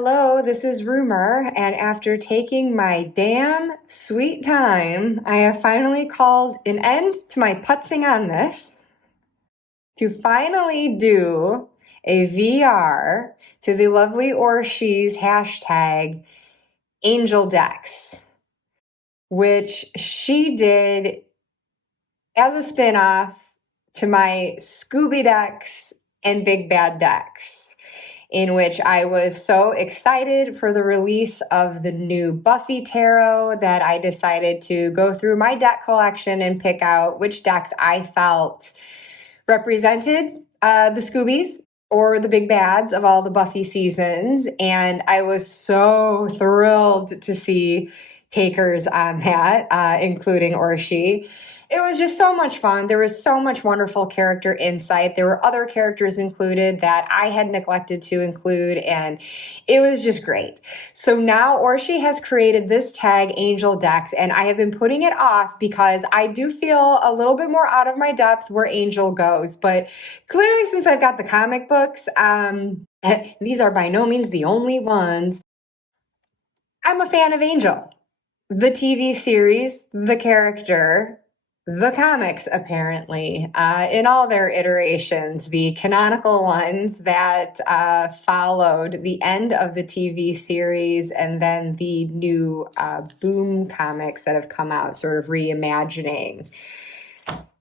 Hello, this is Rumor, and after taking my damn sweet time, I have finally called an end to my putzing on this to finally do a VR to the lovely Orsi's hashtag Angel Decks, which she did as a spinoff to my Scooby Decks and Big Bad Decks, in which I was so excited for the release of the new Buffy tarot that I decided to go through my deck collection and pick out which decks I felt represented the Scoobies or the big bads of all the Buffy seasons. And I was so thrilled to see takers on that, including Orsi. It was just so much fun. There was so much wonderful character insight. There were other characters included that I had neglected to include, and it was just great. So now Orsi has created this tag, Angel Decks, and I have been putting it off because I do feel a little bit more out of my depth where Angel goes. But clearly, since I've got the comic books, these are by no means the only ones. I'm a fan of Angel, the TV series, the character, the comics, apparently, in all their iterations, the canonical ones that followed the end of the TV series, and then the new Boom comics that have come out, sort of reimagining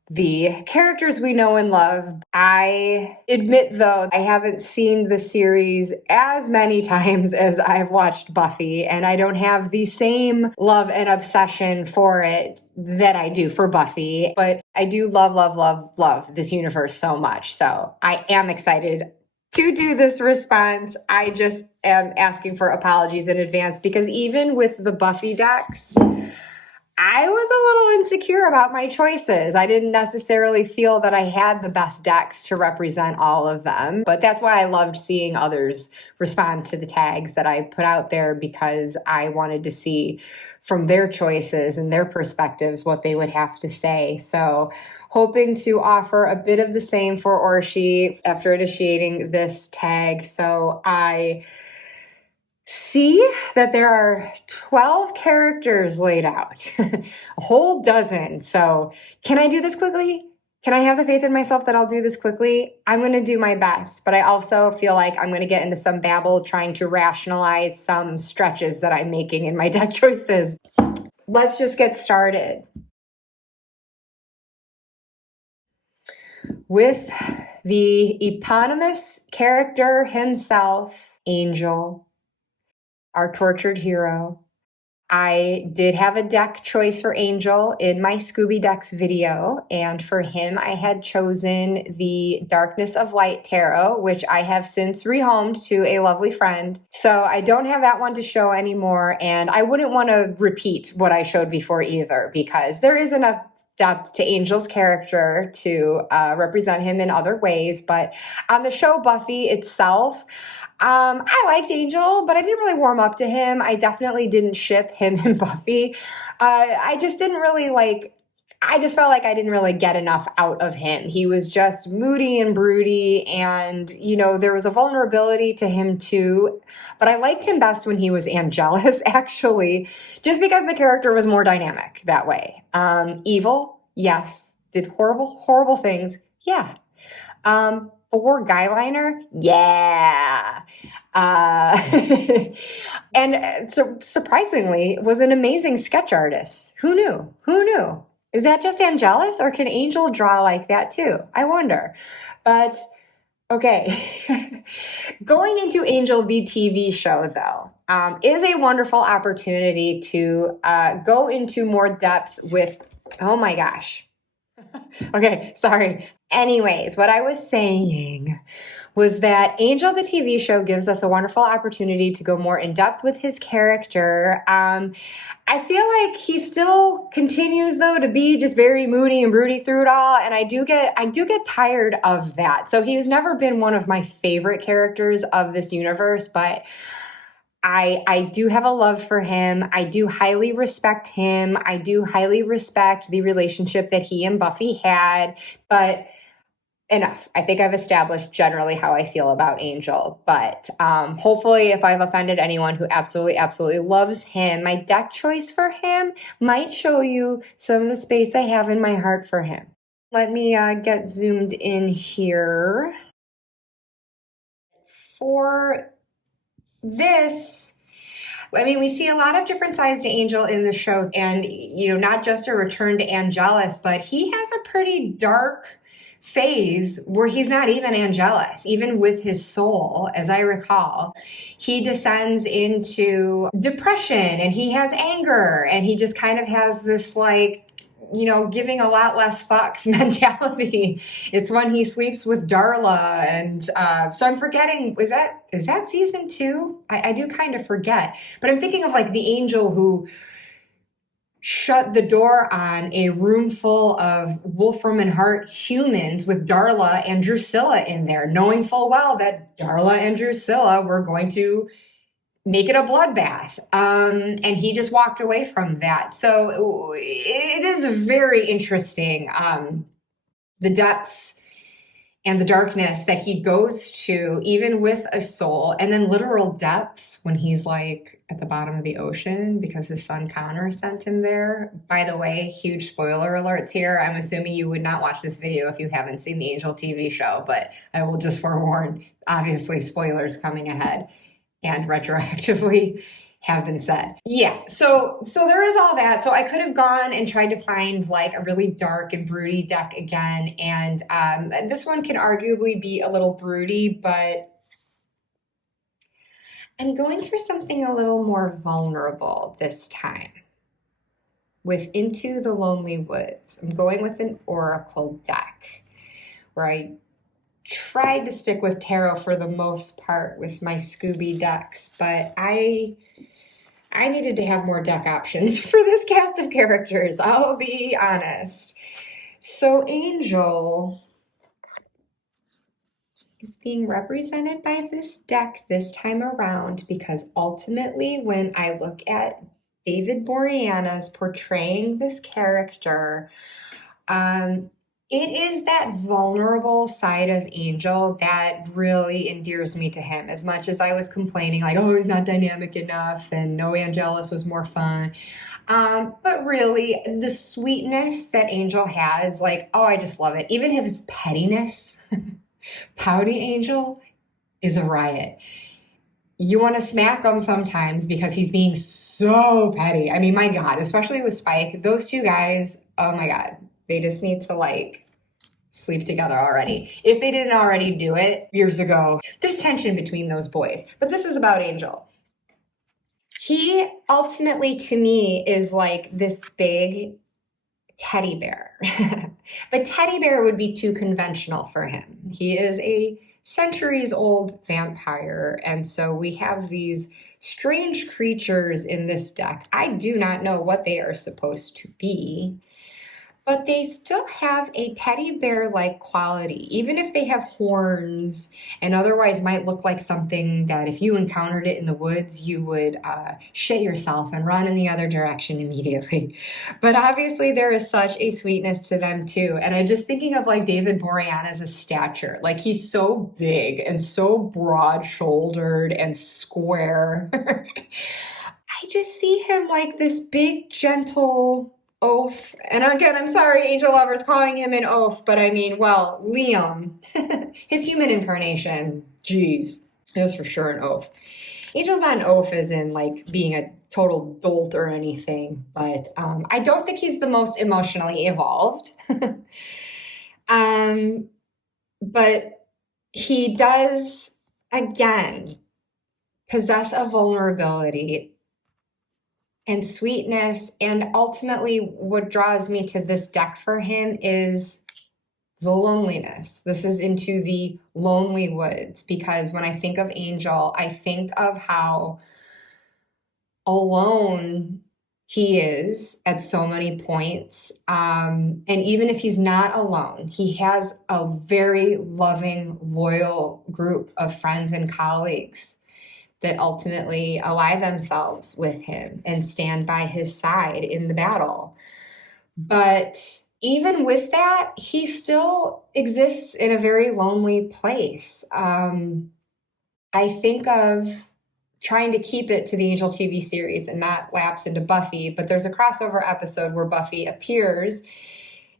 the characters we know and love. I admit, though, I haven't seen the series as many times as I've watched Buffy, and I don't have the same love and obsession for it that I do for Buffy. But I do love this universe so much. So I am excited to do this response. I just am asking for apologies in advance because even with the Buffy decks, I was a little insecure about my choices. I didn't necessarily feel that I had the best decks to represent all of them, but that's why I loved seeing others respond to the tags that I put out there, because I wanted to see from their choices and their perspectives what they would have to say. So hoping to offer a bit of the same for Orsi after initiating this tag. So I see that there are 12 characters laid out, a whole dozen. So can I do this quickly? Can I have the faith in myself that I'll do this quickly? I'm going to do my best, but I also feel like I'm going to get into some babble trying to rationalize some stretches that I'm making in my deck choices. Let's just get started with the eponymous character himself, Angel, our tortured hero. I did have a deck choice for Angel in my Scooby Decks video, and for him I had chosen the Darkness of Light Tarot, which I have since rehomed to a lovely friend. So I don't have that one to show anymore, and I wouldn't want to repeat what I showed before either, because there is enough depth to Angel's character to represent him in other ways. But on the show Buffy itself, I liked Angel, but I didn't really warm up to him. I definitely didn't ship him and Buffy. I just felt like I didn't really get enough out of him. He was just moody and broody, and, there was a vulnerability to him too. But I liked him best when he was Angelus, actually, just because the character was more dynamic that way. Evil, yes. Did horrible things, yeah. Or guyliner? Yeah. And so surprisingly, was an amazing sketch artist. Who knew? Is that just Angelus, or can Angel draw like that too? I wonder. But okay. Going into Angel, the TV show, though, is a wonderful opportunity to go into more depth with, oh my gosh. Okay, sorry. Anyways, what I was saying was that Angel, the TV show, gives us a wonderful opportunity to go more in depth with his character. I feel like he still continues, though, to be just very moody and broody through it all, and I do get tired of that. So he's never been one of my favorite characters of this universe, but I do have a love for him. I do highly respect him. I do highly respect the relationship that he and Buffy had. But enough. I think I've established generally how I feel about Angel, but hopefully if I've offended anyone who absolutely, absolutely loves him, my deck choice for him might show you some of the space I have in my heart for him. Let me get zoomed in here. For this, I mean, we see a lot of different sides to Angel in the show, and, you know, not just a return to Angelus, but he has a pretty dark phase where he's not even Angelus, even with his soul, as I recall. He descends into depression, and he has anger, and he just kind of has this, like, you know, giving a lot less fucks mentality. It's when he sleeps with Darla, and so I'm forgetting, is that season 2? I do kind of forget, but I'm thinking of like the angel who shut the door on a room full of Wolfram and Hart humans with Darla and Drusilla in there, knowing full well that Darla and Drusilla were going to make it a bloodbath. And he just walked away from that. So it is very interesting, the depths and the darkness that he goes to, even with a soul, and then literal depths when he's like at the bottom of the ocean because his son Connor sent him there. By the way, huge spoiler alerts here. I'm assuming you would not watch this video if you haven't seen the Angel TV show, but I will just forewarn, obviously spoilers coming ahead and retroactively have been said. Yeah, so there is all that. So I could have gone and tried to find like a really dark and broody deck again. And this one can arguably be a little broody, but I'm going for something a little more vulnerable this time with Into the Lonely Woods. I'm going with an Oracle deck where I tried to stick with tarot for the most part with my Scooby decks, but I needed to have more deck options for this cast of characters, I'll be honest. So Angel is being represented by this deck this time around because ultimately when I look at David Boreanaz portraying this character, it is that vulnerable side of Angel that really endears me to him. As much as I was complaining, like, oh, he's not dynamic enough, and no, Angelus was more fun. But really, the sweetness that Angel has, like, oh, I just love it. Even his pettiness, Pouty Angel is a riot. You want to smack him sometimes because he's being so petty. I mean, my God, especially with Spike, those two guys, oh my God. They just need to like sleep together already. If they didn't already do it years ago, there's tension between those boys. But this is about Angel. He ultimately, to me, is like this big teddy bear. But teddy bear would be too conventional for him. He is a centuries-old vampire, and so we have these strange creatures in this deck. I do not know what they are supposed to be, but they still have a teddy bear-like quality, even if they have horns and otherwise might look like something that if you encountered it in the woods, you would shit yourself and run in the other direction immediately. But obviously there is such a sweetness to them too. And I'm just thinking of like David Boreanaz's stature. Like he's so big and so broad-shouldered and square. I just see him like this big, gentle oaf. And again, I'm sorry, Angel lovers calling him an oaf, but I mean, well, Liam, his human incarnation, geez, it was for sure an oaf. Angel's not an oaf as in like being a total dolt or anything, but I don't think he's the most emotionally evolved. But he does, again, possess a vulnerability and sweetness, and ultimately what draws me to this deck for him is the loneliness. This is Into the Lonely Woods, because when I think of Angel, I think of how alone he is at so many points. And even if he's not alone, he has a very loving, loyal group of friends and colleagues that ultimately ally themselves with him and stand by his side in the battle. But even with that, he still exists in a very lonely place. I think of trying to keep it to the Angel TV series and not lapse into Buffy, but there's a crossover episode where Buffy appears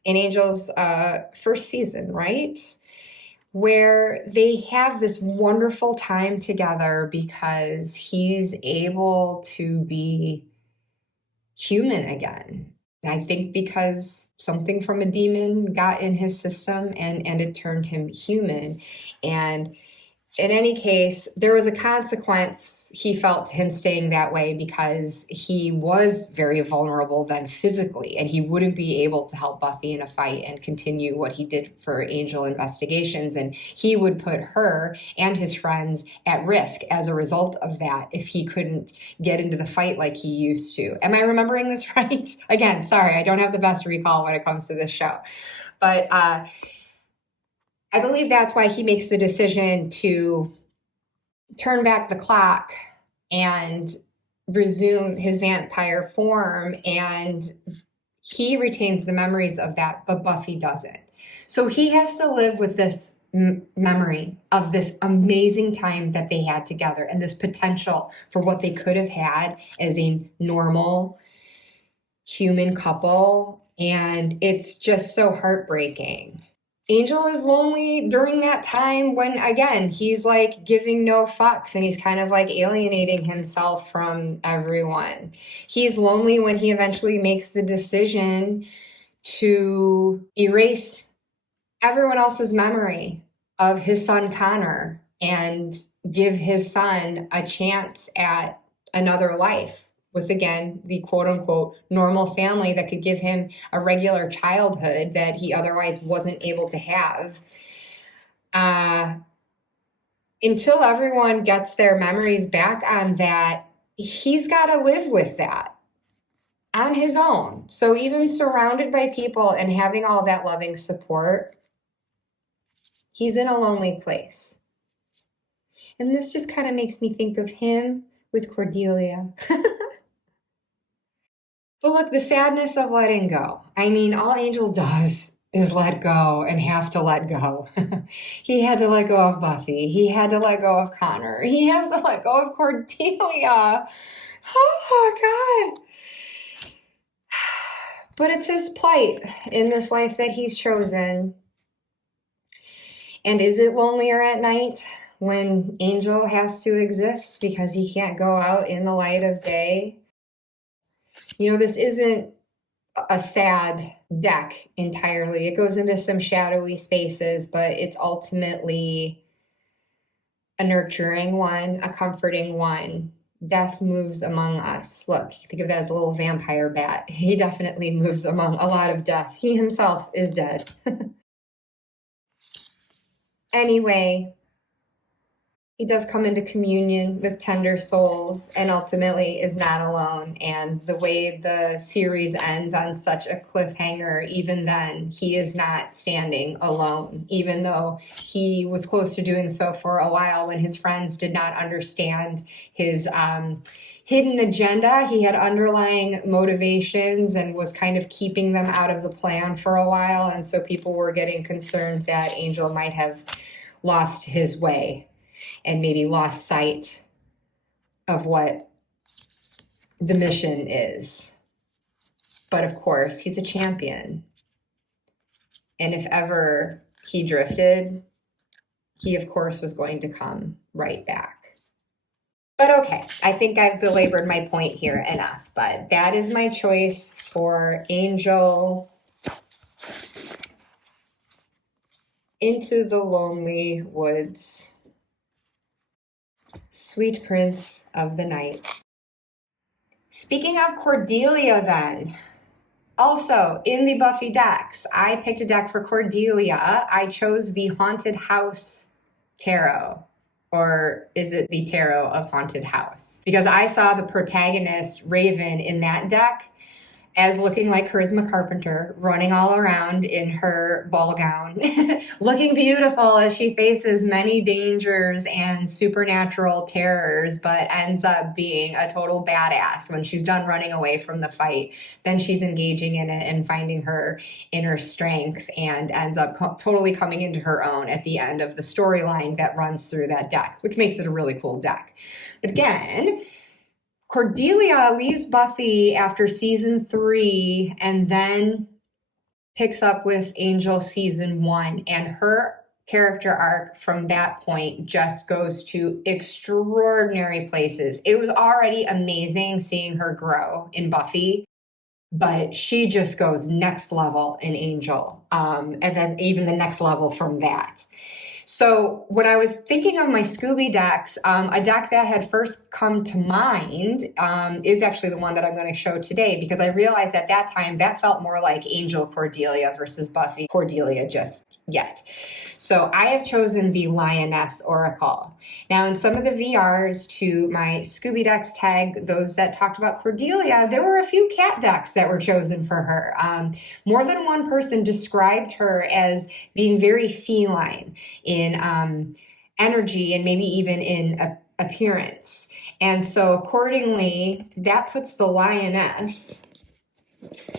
in Angel's first season, right? Where they have this wonderful time together because he's able to be human again. I think because something from a demon got in his system and it turned him human. And in any case, there was a consequence he felt to him staying that way because he was very vulnerable then physically, and he wouldn't be able to help Buffy in a fight and continue what he did for Angel investigations. And he would put her and his friends at risk as a result of that if he couldn't get into the fight like he used to. Am I remembering this right? Again, sorry, I don't have the best recall when it comes to this show. But I believe that's why he makes the decision to turn back the clock and resume his vampire form, and he retains the memories of that, but Buffy doesn't. So he has to live with this memory of this amazing time that they had together and this potential for what they could have had as a normal human couple, and it's just so heartbreaking. Angel is lonely during that time when, again, he's like giving no fucks and he's kind of like alienating himself from everyone. He's lonely when he eventually makes the decision to erase everyone else's memory of his son Connor and give his son a chance at another life with, again, the quote-unquote normal family that could give him a regular childhood that he otherwise wasn't able to have. Until everyone gets their memories back on that, he's got to live with that on his own. So even surrounded by people and having all that loving support, he's in a lonely place. And this just kind of makes me think of him with Cordelia. But look, the sadness of letting go. I mean, all Angel does is let go and have to let go. He had to let go of Buffy. He had to let go of Connor. He has to let go of Cordelia. Oh, God. But it's his plight in this life that he's chosen. And is it lonelier at night when Angel has to exist because he can't go out in the light of day? You know, this isn't a sad deck entirely. It goes into some shadowy spaces, but it's ultimately a nurturing one, a comforting one. Death moves among us. Look, think of that as a little vampire bat. He definitely moves among a lot of death. He himself is dead. Anyway, he does come into communion with tender souls and ultimately is not alone. And the way the series ends on such a cliffhanger, even then, he is not standing alone, even though he was close to doing so for a while when his friends did not understand his hidden agenda. He had underlying motivations and was kind of keeping them out of the plan for a while. And so people were getting concerned that Angel might have lost his way and maybe lost sight of what the mission is. But of course, he's a champion. And if ever he drifted, he of course was going to come right back. But okay, I think I've belabored my point here enough. But that is my choice for Angel Into the Lonely Woods. Sweet Prince of the Night. Speaking of Cordelia then, also in the Buffy decks, I picked a deck for Cordelia. I chose the Haunted House Tarot. Or is it the Tarot of Haunted House? Because I saw the protagonist, Raven, in that deck, as looking like Charisma Carpenter, running all around in her ball gown, looking beautiful as she faces many dangers and supernatural terrors, but ends up being a total badass when she's done running away from the fight. Then she's engaging in it and finding her inner strength and ends up totally coming into her own at the end of the storyline that runs through that deck, which makes it a really cool deck. But again, Cordelia leaves Buffy after season 3 and then picks up with Angel season 1. And her character arc from that point just goes to extraordinary places. It was already amazing seeing her grow in Buffy, but she just goes next level in Angel. And then even the next level from that. So when I was thinking of my Scooby decks, a deck that had first come to mind is actually the one that I'm going to show today, because I realized at that time that felt more like Angel Cordelia versus Buffy Cordelia just yet. So I have chosen the Lioness Oracle. Now in some of the VRs to my Scooby decks tag, those that talked about Cordelia, there were a few cat decks that were chosen for her. More than one person described her as being very feline in energy and maybe even in appearance. And so accordingly, that puts the Lioness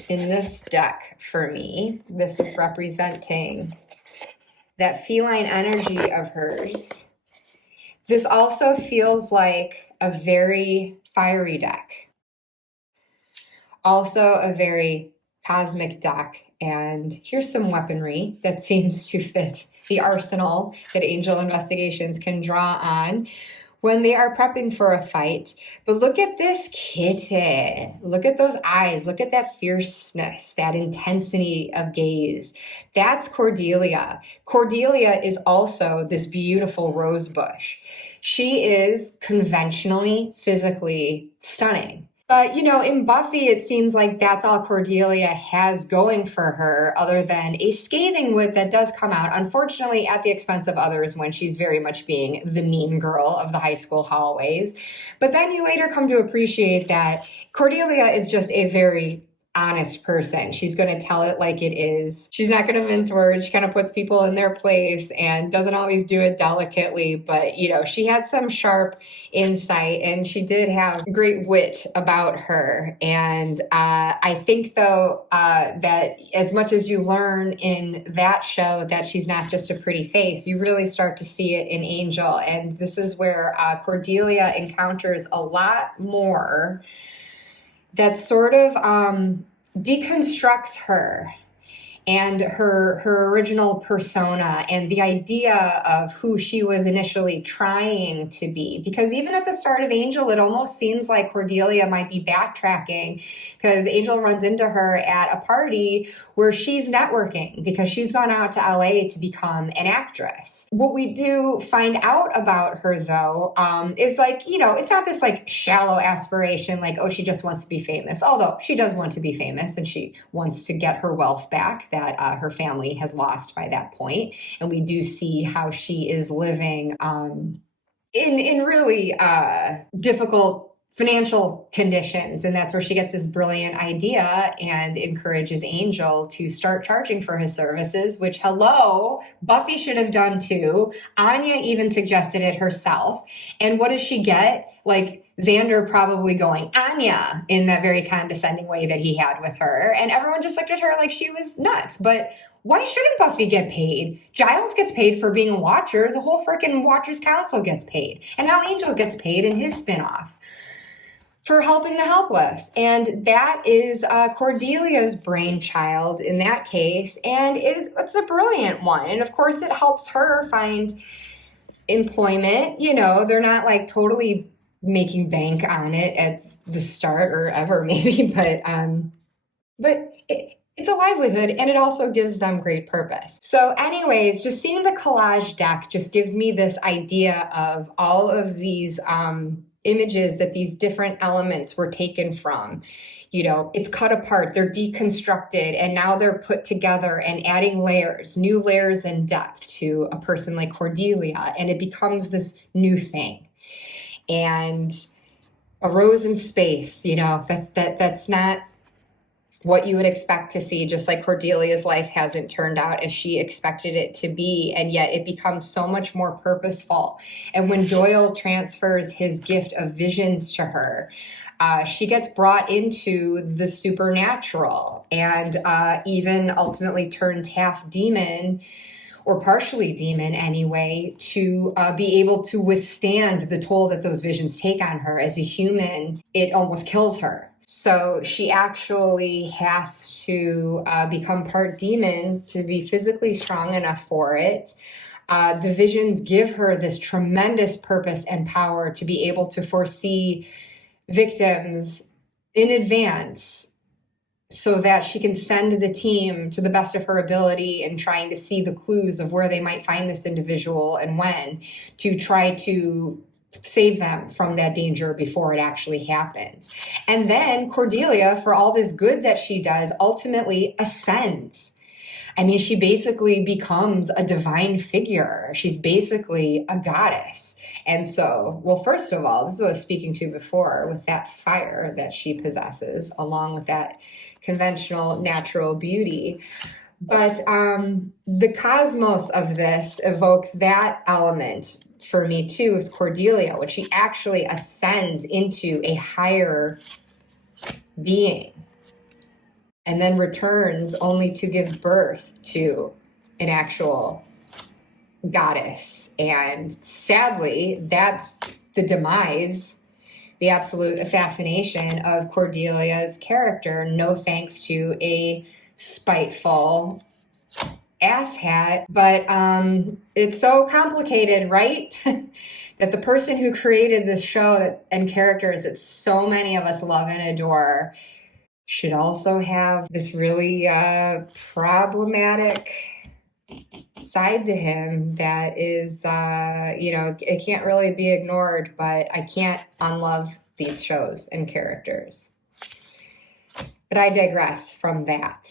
in this deck for me. This is representing that feline energy of hers. This also feels like a very fiery deck. Also a very cosmic deck. And here's some weaponry that seems to fit the arsenal that Angel Investigations can draw on when they are prepping for a fight. But look at this kitty. Look at those eyes. Look at that fierceness, that intensity of gaze. That's Cordelia. Cordelia is also this beautiful rose bush. She is conventionally, physically stunning. But, you know, in Buffy, it seems like that's all Cordelia has going for her, other than a scathing wit that does come out, unfortunately, at the expense of others when she's very much being the mean girl of the high school hallways. But then you later come to appreciate that Cordelia is just a very honest person. She's going to tell it like it is. She's not going to mince words. She kind of puts people in their place and doesn't always do it delicately. But, you know, she had some sharp insight and she did have great wit about her. And I think, though, that as much as you learn in that show that she's not just a pretty face, you really start to see it in Angel. And this is where Cordelia encounters a lot more that sort of deconstructs her and her original persona and the idea of who she was initially trying to be. Because even at the start of Angel, it almost seems like Cordelia might be backtracking, because Angel runs into her at a party where she's networking because she's gone out to LA to become an actress. What we do find out about her, though, is like, you know, it's not this like shallow aspiration, like, oh, she just wants to be famous. Although she does want to be famous and she wants to get her wealth back that her family has lost by that point. And we do see how she is living in really difficult financial conditions. And that's where she gets this brilliant idea and encourages Angel to start charging for his services, which, hello, Buffy should have done too. Anya even suggested it herself. And what does she get? Like Xander probably going, Anya, in that very condescending way that he had with her. And everyone just looked at her like she was nuts. But why shouldn't Buffy get paid? Giles gets paid for being a Watcher. The whole freaking Watchers Council gets paid. And now Angel gets paid in his spinoff for helping the helpless. And that is Cordelia's brainchild in that case. And it's a brilliant one. And of course, it helps her find employment. You know, they're not like totally making bank on it at the start or ever maybe, but it's a livelihood and it also gives them great purpose. So anyways, just seeing the collage deck just gives me this idea of all of these images that these different elements were taken from. You know, it's cut apart, they're deconstructed, and now they're put together and adding layers, new layers and depth to a person like Cordelia, and it becomes this new thing. And a rose in space, you know, that's not what you would expect to see, just like Cordelia's life hasn't turned out as she expected it to be, and yet it becomes so much more purposeful. And when Doyle transfers his gift of visions to her, she gets brought into the supernatural and even ultimately turns half demon, or partially demon anyway, to be able to withstand the toll that those visions take on her. As a human, it almost kills her. So she actually has to become part demon to be physically strong enough for it. The visions give her this tremendous purpose and power to be able to foresee victims in advance so that she can send the team to the best of her ability in trying to see the clues of where they might find this individual and when, to try to save them from that danger before it actually happens. And then Cordelia, for all this good that she does, ultimately ascends. I mean, she basically becomes a divine figure. She's basically a goddess. And so, well, first of all, this is what I was speaking to before, with that fire that she possesses, along with that conventional natural beauty. But the cosmos of this evokes that element for me too with Cordelia, when she actually ascends into a higher being and then returns only to give birth to an actual goddess. And sadly, that's the demise, the absolute assassination of Cordelia's character, no thanks to a spiteful asshat. But it's so complicated, right? That the person who created this show and characters that so many of us love and adore should also have this really problematic side to him that is, it can't really be ignored, but I can't unlove these shows and characters. But I digress from that.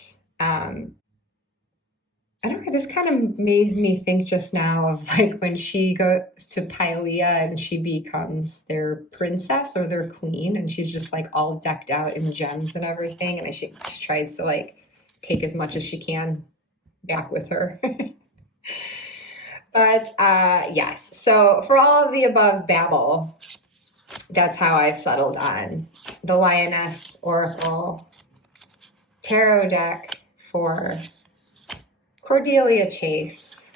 I don't know, this kind of made me think just now of like when she goes to Pylia and she becomes their princess or their queen, and she's just like all decked out in gems and everything, and she tries to like take as much as she can back with her. But yes, so for all of the above babble, that's how I've settled on the Lioness Oracle tarot deck for Cordelia Chase,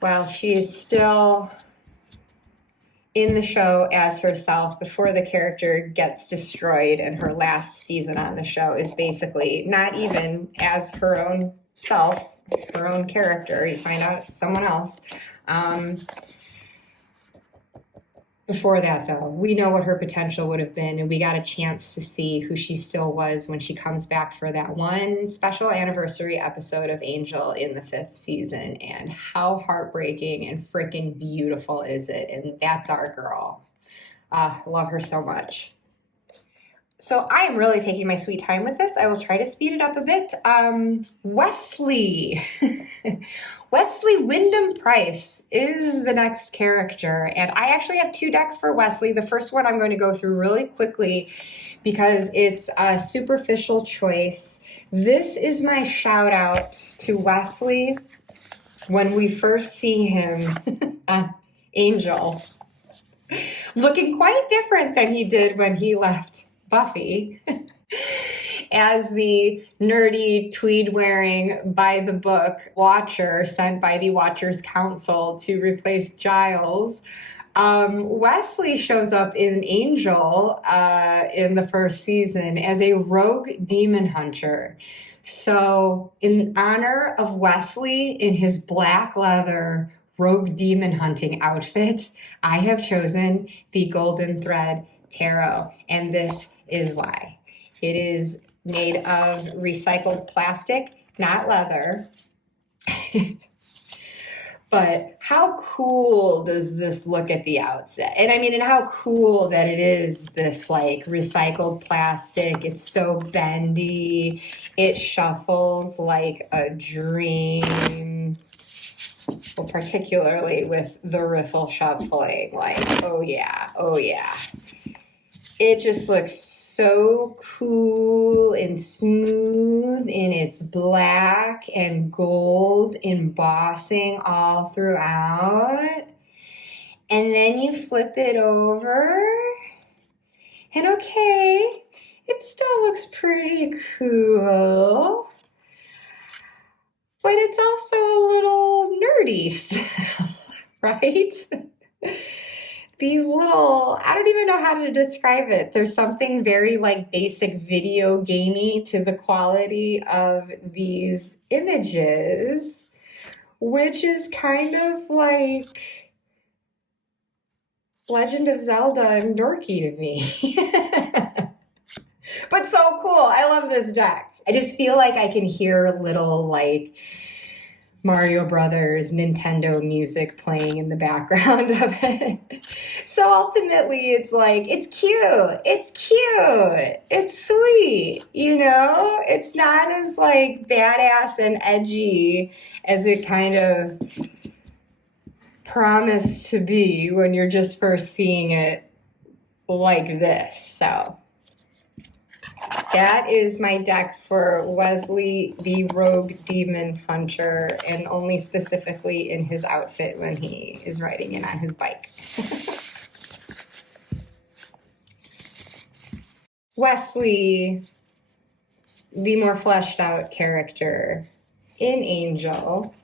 while she's still in the show as herself before the character gets destroyed, and her last season on the show is basically not even as her own self, her own character. You find out it's someone else. Before that, though, we know what her potential would have been, and we got a chance to see who she still was when she comes back for that one special anniversary episode of Angel in the 5th season. And how heartbreaking and freaking beautiful is it? And that's our girl. Love her so much. So I am really taking my sweet time with this. I will try to speed it up a bit. Wesley. Wesley Wyndham Price is the next character. And I actually have 2 decks for Wesley. The first one I'm going to go through really quickly because it's a superficial choice. This is my shout out to Wesley when we first see him Angel. Looking quite different than he did when he left Buffy as the nerdy tweed-wearing by-the-book Watcher sent by the Watchers Council to replace Giles. Wesley shows up in Angel in the first season as a rogue demon hunter. So in honor of Wesley in his black leather rogue demon hunting outfit, I have chosen the Golden Thread Tarot, and this is why. It is made of recycled plastic, not leather. But how cool does this look at the outset? And I mean, and how cool that it is this like recycled plastic. It's so bendy. It shuffles like a dream. Well, particularly with the riffle shuffling. Like, oh yeah, oh yeah. It just looks so cool and smooth in its black and gold embossing all throughout. And then you flip it over, and okay, it still looks pretty cool, but it's also a little nerdy still, right? These little, I don't even know how to describe it. There's something very like basic video gamey to the quality of these images, which is kind of like Legend of Zelda and dorky to me. But so cool. I love this deck. I just feel like I can hear little like Mario Brothers, Nintendo music playing in the background of it. So ultimately it's like, it's cute. It's sweet, you know? It's not as like badass and edgy as it kind of promised to be when you're just first seeing it like this. So that is my deck for Wesley, the Rogue Demon Hunter, and only specifically in his outfit when he is riding in on his bike. Wesley, the more fleshed out character in Angel.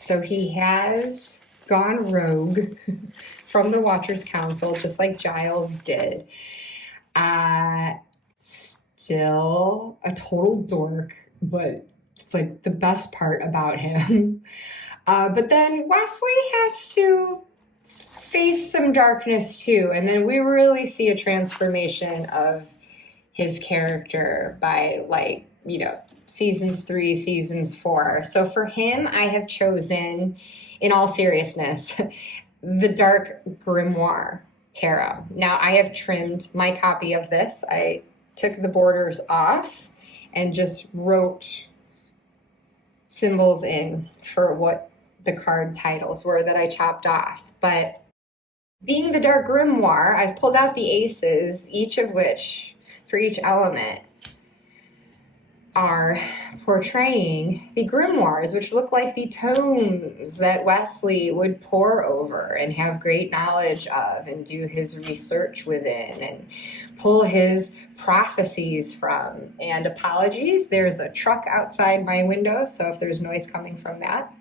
So he has gone rogue from the Watchers Council, just like Giles did. Still a total dork, but it's like the best part about him. But then Wesley has to face some darkness too, and then we really see a transformation of his character by like, you know, seasons 3, seasons 4. So for him, I have chosen, in all seriousness, the Dark Grimoire Tarot. Now I have trimmed my copy of this. I took the borders off and just wrote symbols in for what the card titles were that I chopped off. But being the Dark Grimoire, I've pulled out the aces, each of which, for each element, are portraying the grimoires, which look like the tomes that Wesley would pore over and have great knowledge of and do his research within and pull his prophecies from. And apologies, there's a truck outside my window, so if there's noise coming from that,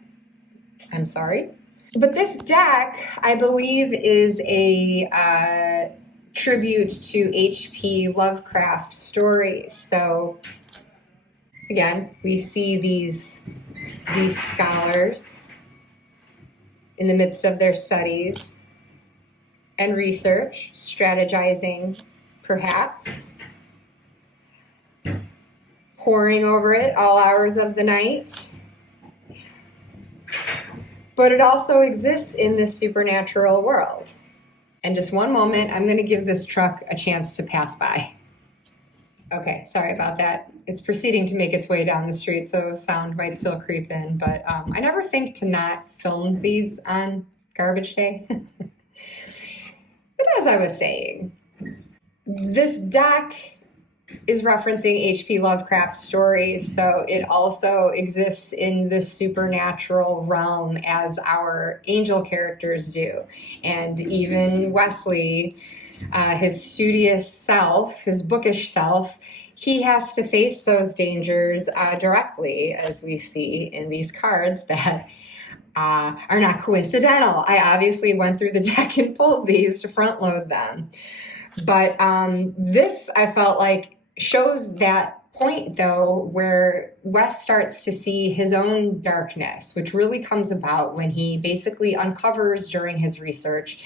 I'm sorry. But this deck, I believe, is a tribute to H.P. Lovecraft stories. So again, we see these scholars in the midst of their studies and research, strategizing, perhaps, poring over it all hours of the night. But it also exists in this supernatural world. And just one moment, I'm going to give this truck a chance to pass by. Okay, sorry about that. It's proceeding to make its way down the street, so sound might still creep in, but I never think to not film these on garbage day. But as I was saying, this deck is referencing H.P. Lovecraft stories, so it also exists in the supernatural realm as our angel characters do. And even Wesley, his studious self, his bookish self, he has to face those dangers directly, as we see in these cards that are not coincidental. I obviously went through the deck and pulled these to front load them. But this, I felt like, shows that point, though, where Wes starts to see his own darkness, which really comes about when he basically uncovers during his research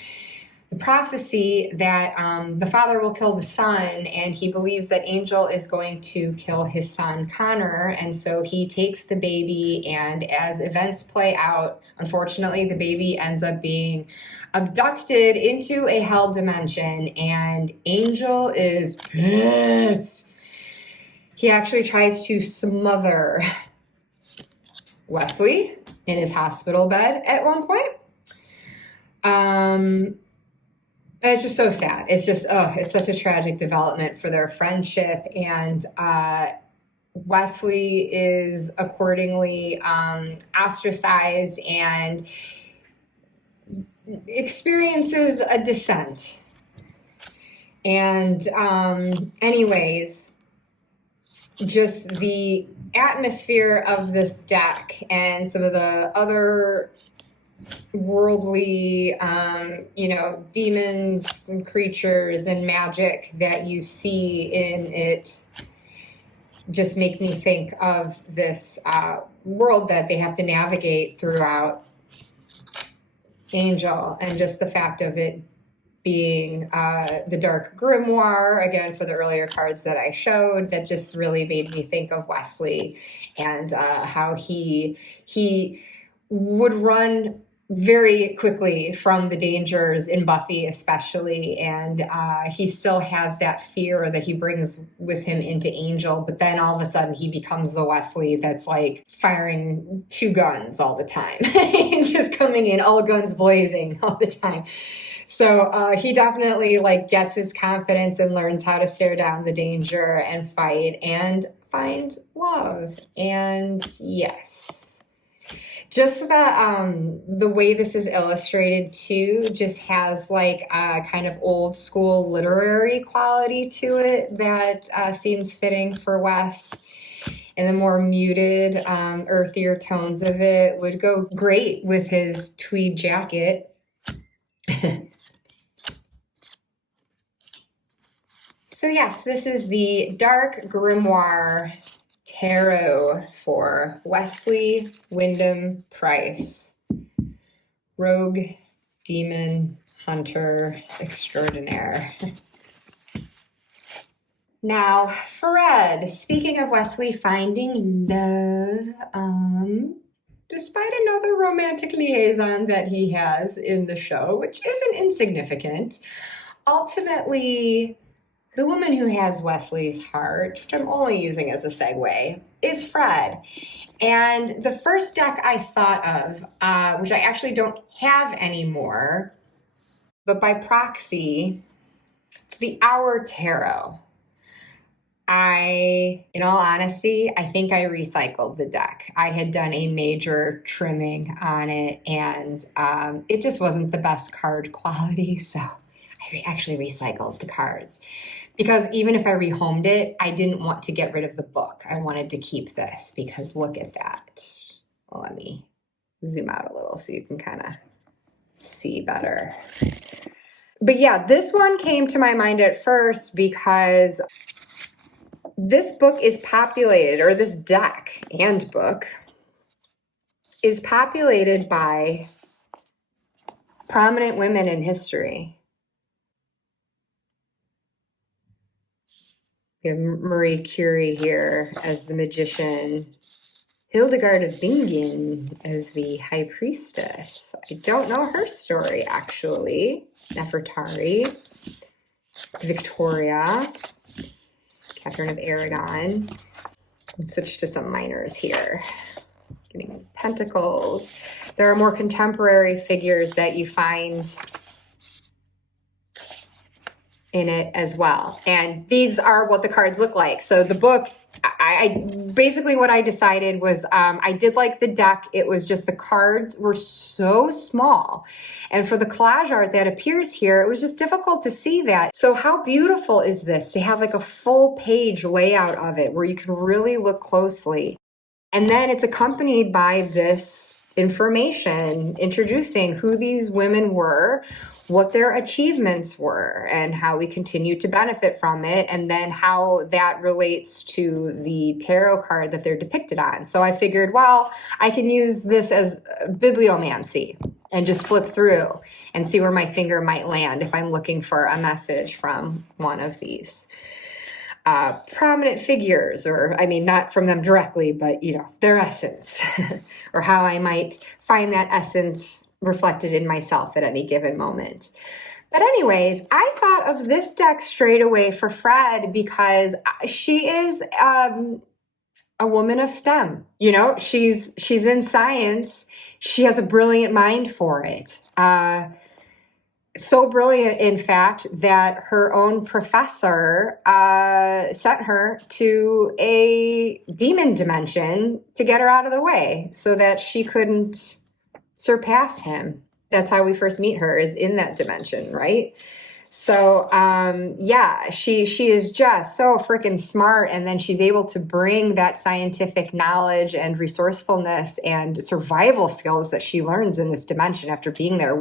the prophecy that the father will kill the son, and he believes that Angel is going to kill his son, Connor, and so he takes the baby, and as events play out, unfortunately, the baby ends up being abducted into a hell dimension, and Angel is pissed. He actually tries to smother Wesley in his hospital bed at one point. And it's just so sad. It's just, it's such a tragic development for their friendship. And Wesley is accordingly ostracized and experiences a descent. And anyways, just the atmosphere of this deck and some of the other worldly, demons and creatures and magic that you see in it just make me think of this world that they have to navigate throughout Angel, and just the fact of it being the Dark Grimoire, again, for the earlier cards that I showed, that just really made me think of Wesley and how he would run very quickly from the dangers in Buffy especially, and he still has that fear that he brings with him into Angel, but then all of a sudden he becomes the Wesley that's like firing 2 guns all the time, just coming in all guns blazing all the time. So he definitely like gets his confidence and learns how to stare down the danger and fight and find love. And yes, just the way this is illustrated too just has like a kind of old school literary quality to it that seems fitting for Wes. And the more muted, earthier tones of it would go great with his tweed jacket. So yes, this is the Dark Grimoire Tarot for Wesley Wyndham Price, Rogue Demon Hunter Extraordinaire. Now, Fred, speaking of Wesley finding love, despite another romantic liaison that he has in the show, which isn't insignificant, ultimately, the woman who has Wesley's heart, which I'm only using as a segue, is Fred. And the first deck I thought of, which I actually don't have anymore, but by proxy, it's the Hour Tarot. In all honesty, I think I recycled the deck. I had done a major trimming on it, and it just wasn't the best card quality, so I actually recycled the cards. Because even if I rehomed it, I didn't want to get rid of the book. I wanted to keep this because look at that. Well, let me zoom out a little so you can kind of see better. But yeah, this one came to my mind at first because this book is populated, or this deck and book is populated by prominent women in history. We have Marie Curie here as the magician, Hildegard of Bingen as the high priestess. I don't know her story, actually. Nefertari, Victoria, Catherine of Aragon. Let's switch to some minors here. Getting Pentacles. There are more contemporary figures that you find in it as well. And these are what the cards look like. So the book, I basically what I decided was I did like the deck. It was just the cards were so small. And for the collage art that appears here, it was just difficult to see that. So how beautiful is this to have like a full page layout of it where you can really look closely. And then it's accompanied by this information introducing who these women were, what their achievements were, and how we continue to benefit from it, and then how that relates to the tarot card that they're depicted on. So I figured, well, I can use this as bibliomancy and just flip through and see where my finger might land if I'm looking for a message from one of these prominent figures, or I mean, not from them directly, but their essence, or how I might find that essence reflected in myself at any given moment. But anyways, I thought of this deck straight away for Fred because she is a woman of STEM. She's in science. She has a brilliant mind for it. So brilliant, in fact, that her own professor sent her to a demon dimension to get her out of the way so that she couldn't surpass him. That's how we first meet her, is in that dimension, right? So, yeah, she is just so freaking smart. And then she's able to bring that scientific knowledge and resourcefulness and survival skills that she learns in this dimension after being there,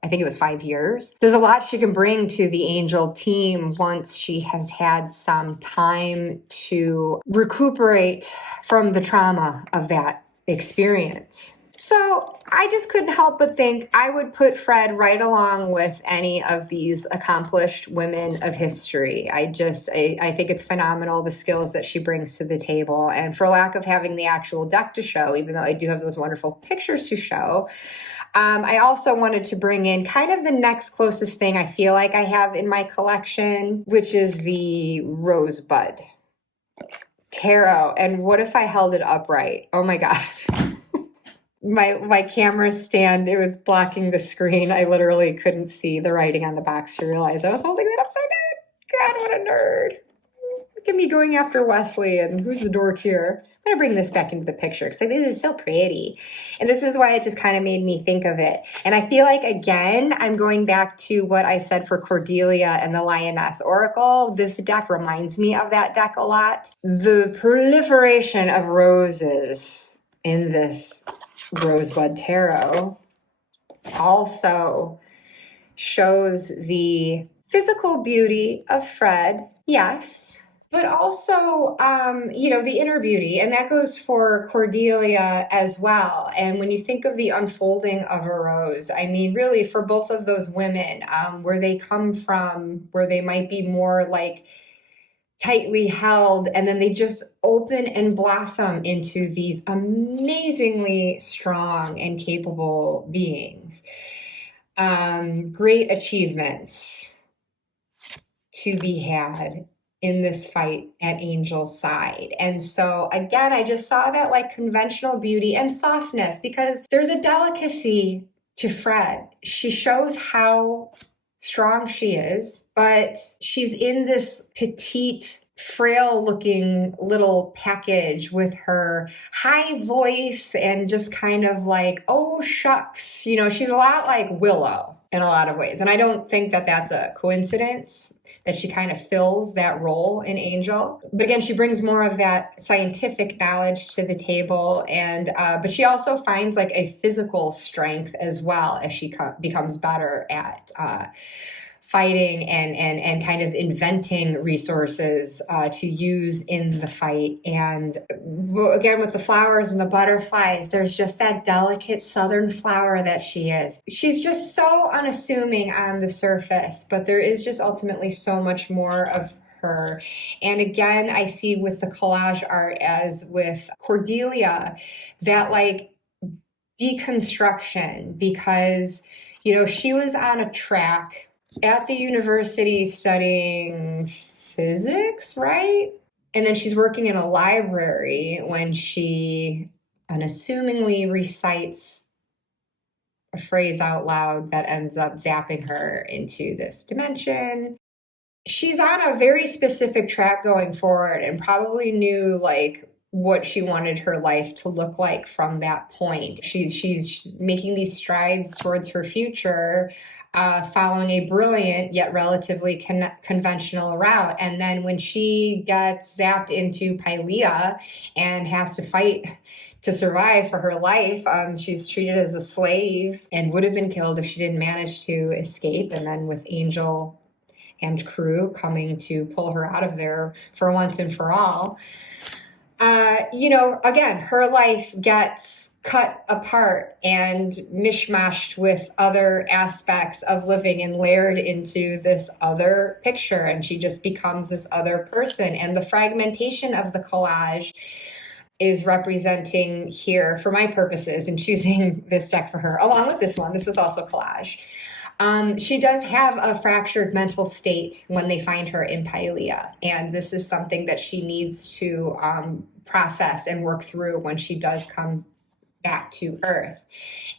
I think it was 5 years. There's a lot she can bring to the Angel team once she has had some time to recuperate from the trauma of that experience. So I just couldn't help but think I would put Fred right along with any of these accomplished women of history. I think it's phenomenal, the skills that she brings to the table. And for lack of having the actual deck to show, even though I do have those wonderful pictures to show, I also wanted to bring in kind of the next closest thing I feel like I have in my collection, which is the Rosebud Tarot. And what if I held it upright? Oh my God. My camera stand, it was blocking the screen. I literally couldn't see the writing on the box to realize I was holding that upside down. God, what a nerd. Look at me going after Wesley and who's the dork here? I'm going to bring this back into the picture because I think this is so pretty. And this is why it just kind of made me think of it. And I feel like, again, I'm going back to what I said for Cordelia and the Lioness Oracle. This deck reminds me of that deck a lot. The proliferation of roses in this Rosebud Tarot also shows the physical beauty of Fred, yes, but also, the inner beauty. And that goes for Cordelia as well. And when you think of the unfolding of a rose, I mean, really for both of those women, where they come from, where they might be more like tightly held, and then they just open and blossom into these amazingly strong and capable beings. Great achievements to be had in this fight at Angel's side. And so again, I just saw that like conventional beauty and softness, because there's a delicacy to Fred. She shows how strong she is, but she's in this petite, frail looking little package with her high voice and just kind of like, oh shucks, she's a lot like Willow in a lot of ways. And I don't think that that's a coincidence that she kind of fills that role in Angel. But again, she brings more of that scientific knowledge to the table. And but she also finds like a physical strength as well as she becomes better at fighting and kind of inventing resources to use in the fight. And again, with the flowers and the butterflies, there's just that delicate southern flower that she is. She's just so unassuming on the surface, but there is just ultimately so much more of her. And again, I see with the collage art, as with Cordelia, that like deconstruction, because, she was on a track at the university studying physics, right? And then she's working in a library when she unassumingly recites a phrase out loud that ends up zapping her into this dimension. She's on a very specific track going forward and probably knew like what she wanted her life to look like from that point. She's making these strides towards her future, following a brilliant yet relatively conventional route. And then when she gets zapped into Pylea and has to fight to survive for her life, she's treated as a slave and would have been killed if she didn't manage to escape. And then with Angel and crew coming to pull her out of there for once and for all, again, her life gets cut apart and mishmashed with other aspects of living and layered into this other picture. And she just becomes this other person. And the fragmentation of the collage is representing here, for my purposes in choosing this deck for her, along with this one. This was also collage. She does have a fractured mental state when they find her in Pylea. And this is something that she needs to process and work through when she does come back to Earth.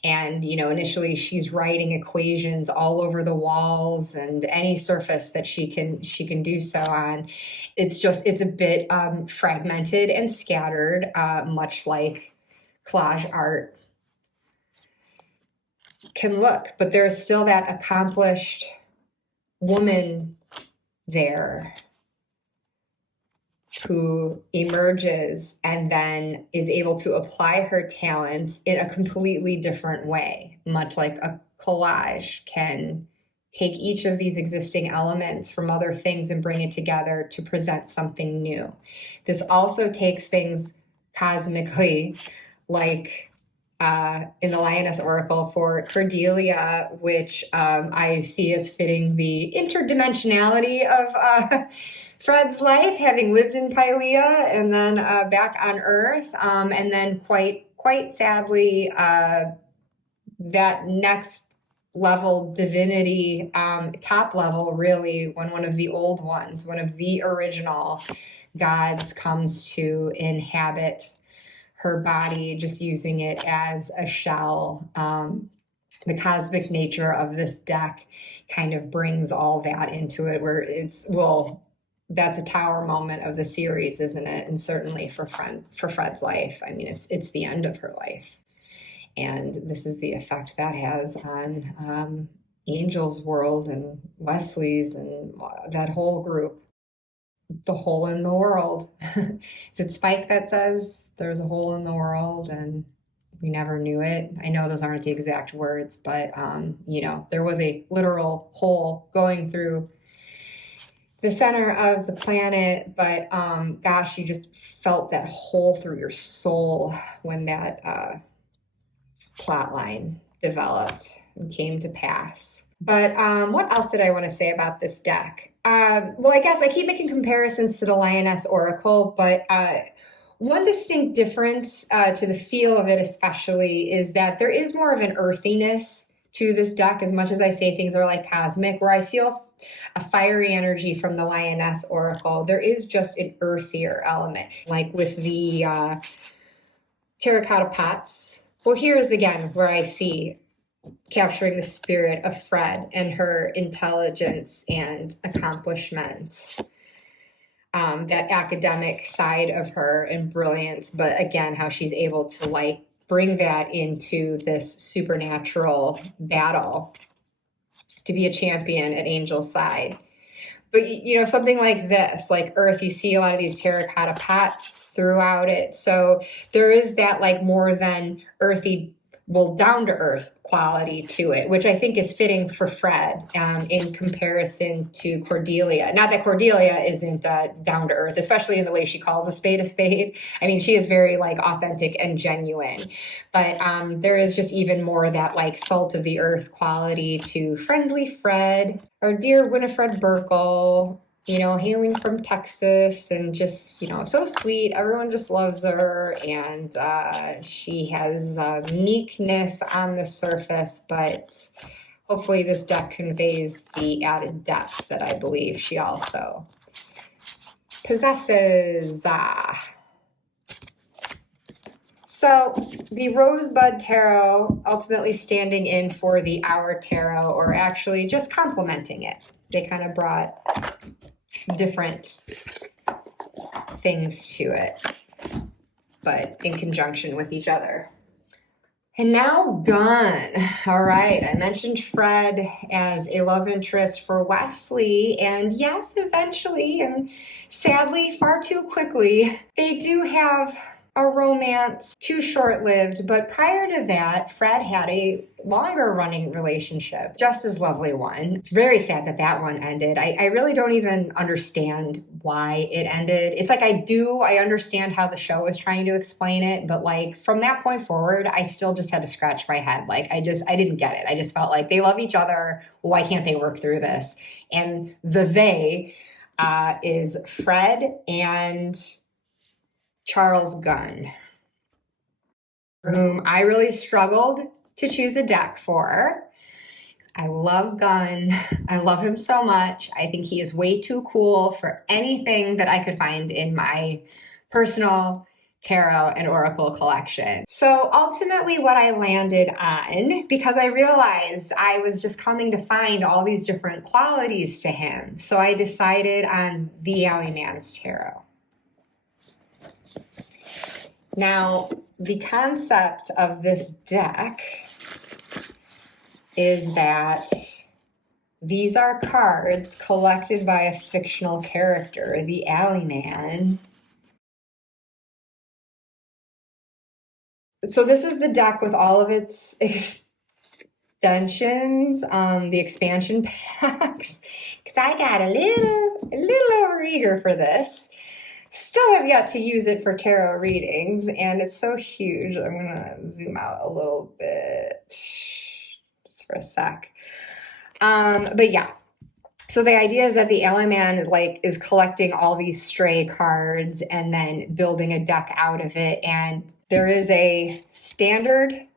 And, initially she's writing equations all over the walls and any surface that she can do so on. It's a bit fragmented and scattered, much like collage art can look, but there's still that accomplished woman there who emerges and then is able to apply her talents in a completely different way, much like a collage can take each of these existing elements from other things and bring it together to present something new. This also takes things cosmically, like in the Lioness Oracle for Cordelia, which I see as fitting the interdimensionality of Fred's life, having lived in Pylea and then back on Earth, and then quite sadly, that next level divinity, top level really, when one of the old ones, one of the original gods comes to inhabit her body, just using it as a shell. The cosmic nature of this deck kind of brings all that into it, where that's a tower moment of the series, isn't it? And certainly for Fred's life. I mean, it's the end of her life. And this is the effect that has on Angel's world and Wesley's and that whole group. The hole in the world. Is it Spike that says there's a hole in the world and we never knew it? I know those aren't the exact words, but there was a literal hole going through the center of the planet, but gosh, you just felt that hole through your soul when that plot line developed and came to pass. But what else did I want to say about this deck? Well, I guess I keep making comparisons to the Lioness Oracle, but one distinct difference to the feel of it especially is that there is more of an earthiness to this deck, as much as I say things are like cosmic, where I feel a fiery energy from the Lioness Oracle. There is just an earthier element, like with the terracotta pots. Well, here's again where I see capturing the spirit of Fred and her intelligence and accomplishments, that academic side of her and brilliance, but again, how she's able to bring that into this supernatural battle to be a champion at Angel's side. But something like this, like Earth, you see a lot of these terracotta pots throughout it. So there is that more than earthy, down to earth quality to it, which I think is fitting for Fred in comparison to Cordelia. Not that Cordelia isn't down to earth, especially in the way she calls a spade a spade. I mean, she is very authentic and genuine, but there is just even more that salt of the earth quality to friendly Fred, our dear Winifred Burkle, hailing from Texas and just, so sweet. Everyone just loves her. And she has meekness on the surface, but hopefully this deck conveys the added depth that I believe she also possesses. So the Rosebud Tarot ultimately standing in for the Hour Tarot, or actually just complementing it. They kind of brought different things to it, but in conjunction with each other. And now Gunn. All right, I mentioned Fred as a love interest for Wesley, and yes, eventually, and sadly far too quickly, they do have a romance, too short-lived, but prior to that, Fred had a longer running relationship, just as lovely one. It's very sad that that one ended. I really don't even understand why it ended. It's I understand how the show was trying to explain it, but from that point forward, I still just had to scratch my head. I didn't get it. I just felt like they love each other. Why can't they work through this? And the they is Fred and Charles Gunn, for whom I really struggled to choose a deck for. I love Gunn. I love him so much. I think he is way too cool for anything that I could find in my personal tarot and oracle collection. So ultimately what I landed on, because I realized I was just coming to find all these different qualities to him, so I decided on the Alleyman's Tarot. Now, the concept of this deck is that these are cards collected by a fictional character, the Alleyman. So this is the deck with all of its extensions, the expansion packs, because I got a little overeager for this. Still have yet to use it for tarot readings, and it's so huge. I'm gonna zoom out a little bit just for a sec. But yeah. So the idea is that the Alleyman is collecting all these stray cards and then building a deck out of it. And there is a standard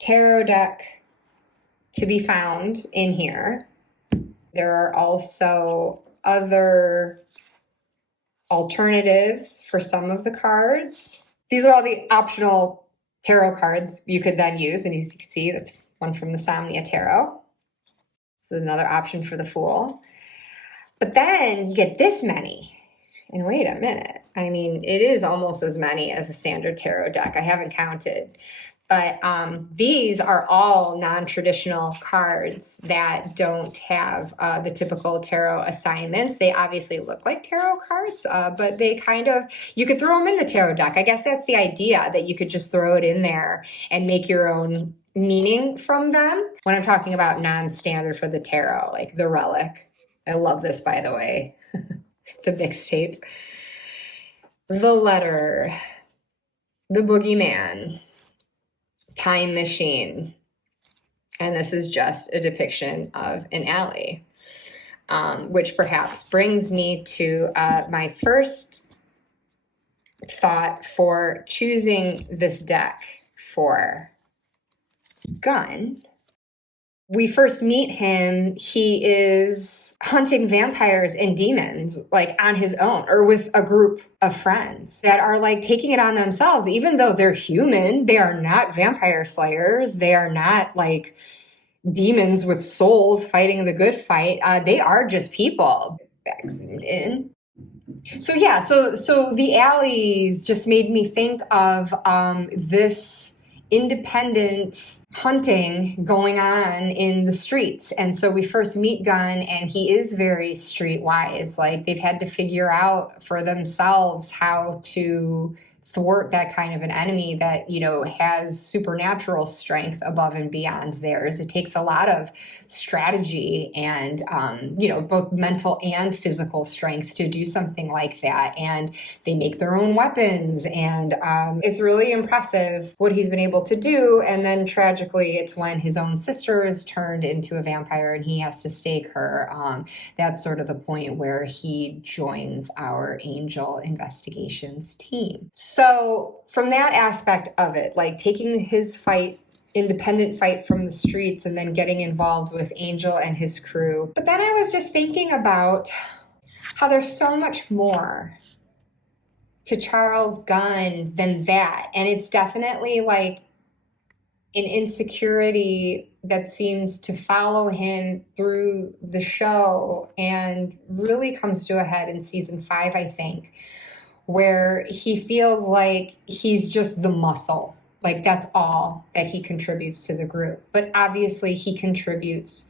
tarot deck to be found in here. There are also other alternatives for some of the cards. These are all the optional tarot cards you could then use. And as you can see, that's one from the Somnia Tarot. This is another option for the Fool. But then you get this many. And wait a minute. I mean, it is almost as many as a standard tarot deck. I haven't counted. But these are all non-traditional cards that don't have the typical tarot assignments. They obviously look like tarot cards, but they you could throw them in the tarot deck. I guess that's the idea, that you could just throw it in there and make your own meaning from them. When I'm talking about non-standard for the tarot, like the Relic. I love this, by the way. The mixtape. The Letter. The Boogeyman. Time Machine. And this is just a depiction of an alley, which perhaps brings me to my first thought for choosing this deck for Gunn. We first meet him, he is hunting vampires and demons on his own, or with a group of friends that are taking it on themselves. Even though they're human, they are not vampire slayers, they are not demons with souls fighting the good fight. They are just people. Back zoomed in. So yeah, so the alleys just made me think of this independent hunting going on in the streets. And so we first meet Gunn, and he is very streetwise. They've had to figure out for themselves how to thwart that kind of an enemy that, has supernatural strength above and beyond theirs. It takes a lot of strategy and, both mental and physical strength to do something like that. And they make their own weapons, and it's really impressive what he's been able to do. And then tragically, it's when his own sister is turned into a vampire and he has to stake her. That's sort of the point where he joins our Angel Investigations team. So from that aspect of it, taking his independent fight from the streets and then getting involved with Angel and his crew. But then I was just thinking about how there's so much more to Charles Gunn than that. And it's definitely an insecurity that seems to follow him through the show and really comes to a head in season 5, I think, where he feels like he's just the muscle. That's all that he contributes to the group. But obviously he contributes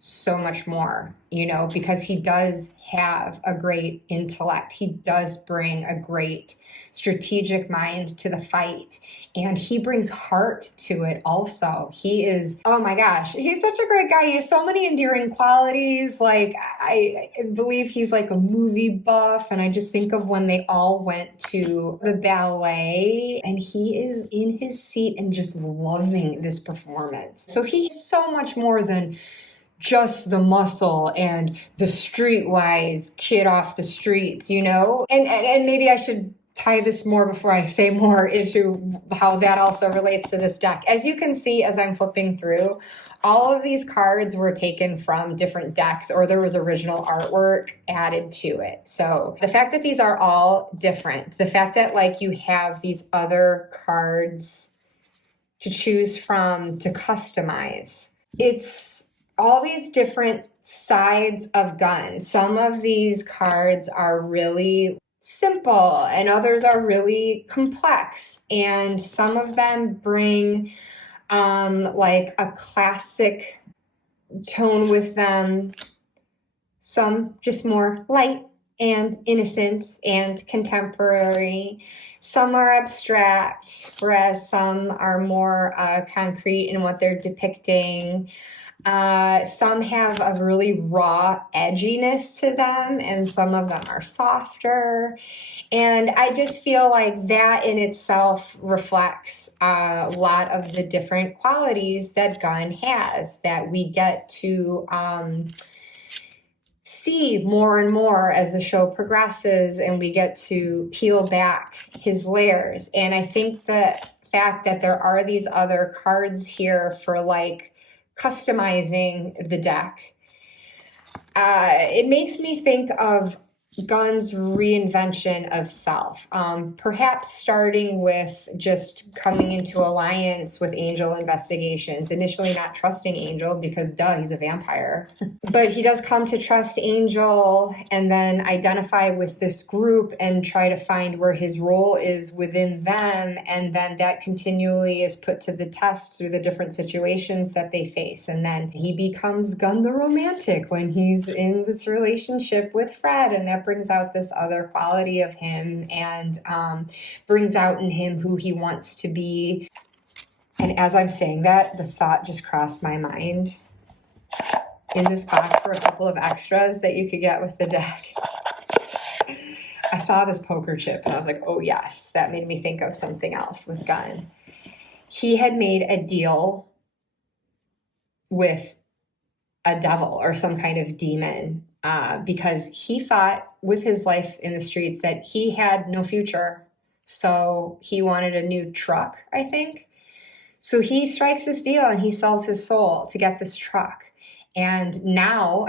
so much more, because he does have a great intellect. He does bring a great strategic mind to the fight, and he brings heart to it also. He is, oh my gosh, he's such a great guy. He has so many endearing qualities. I believe he's a movie buff, and I just think of when they all went to the ballet, and he is in his seat and just loving this performance. So he's so much more than just the muscle and the streetwise kid off the streets, And maybe I should tie this more before I say more into how that also relates to this deck. As you can see, as I'm flipping through, all of these cards were taken from different decks, or there was original artwork added to it. So the fact that these are all different, the fact that like you have these other cards to choose from to customize, it's all these different sides of Gunn. Some of these cards are really simple and others are really complex, and some of them bring like a classic tone with them, some just more light and innocent and contemporary. Some are abstract, whereas some are more concrete in what they're depicting. Some have a really raw edginess to them, and some of them are softer. And I just feel like that in itself reflects a lot of the different qualities that Gunn has that we get to see more and more as the show progresses, and we get to peel back his layers. And I think the fact that there are these other cards here for like customizing the deck, it makes me think of Gunn's reinvention of self, perhaps starting with just coming into alliance with Angel Investigations, initially not trusting Angel because he's a vampire. But he does come to trust Angel and then identify with this group and try to find where his role is within them. And then that continually is put to the test through the different situations that they face. And then he becomes Gunn the romantic when he's in this relationship with Fred, and that brings out this other quality of him and brings out in him who he wants to be. And as I'm saying that, the thought just crossed my mind. In this box were a couple of extras that you could get with the deck. I saw this poker chip and I was like, oh yes, that made me think of something else with Gunn. He had made a deal with a devil or some kind of demon because he thought with his life in the streets that he had no future. So he wanted a new truck, I think. So he strikes this deal and he sells his soul to get this truck. And now,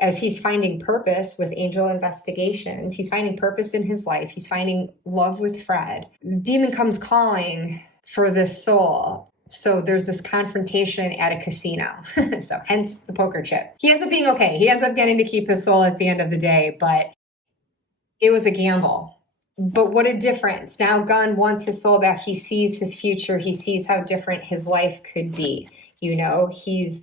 as he's finding purpose with Angel Investigations, he's finding purpose in his life. He's finding love with Fred. The demon comes calling for this soul. So there's this confrontation at a casino. So hence the poker chip. He ends up being okay. He ends up getting to keep his soul at the end of the day, but it was a gamble. But what a difference. Now Gunn wants his soul back. He sees his future. He sees how different his life could be. You know, he's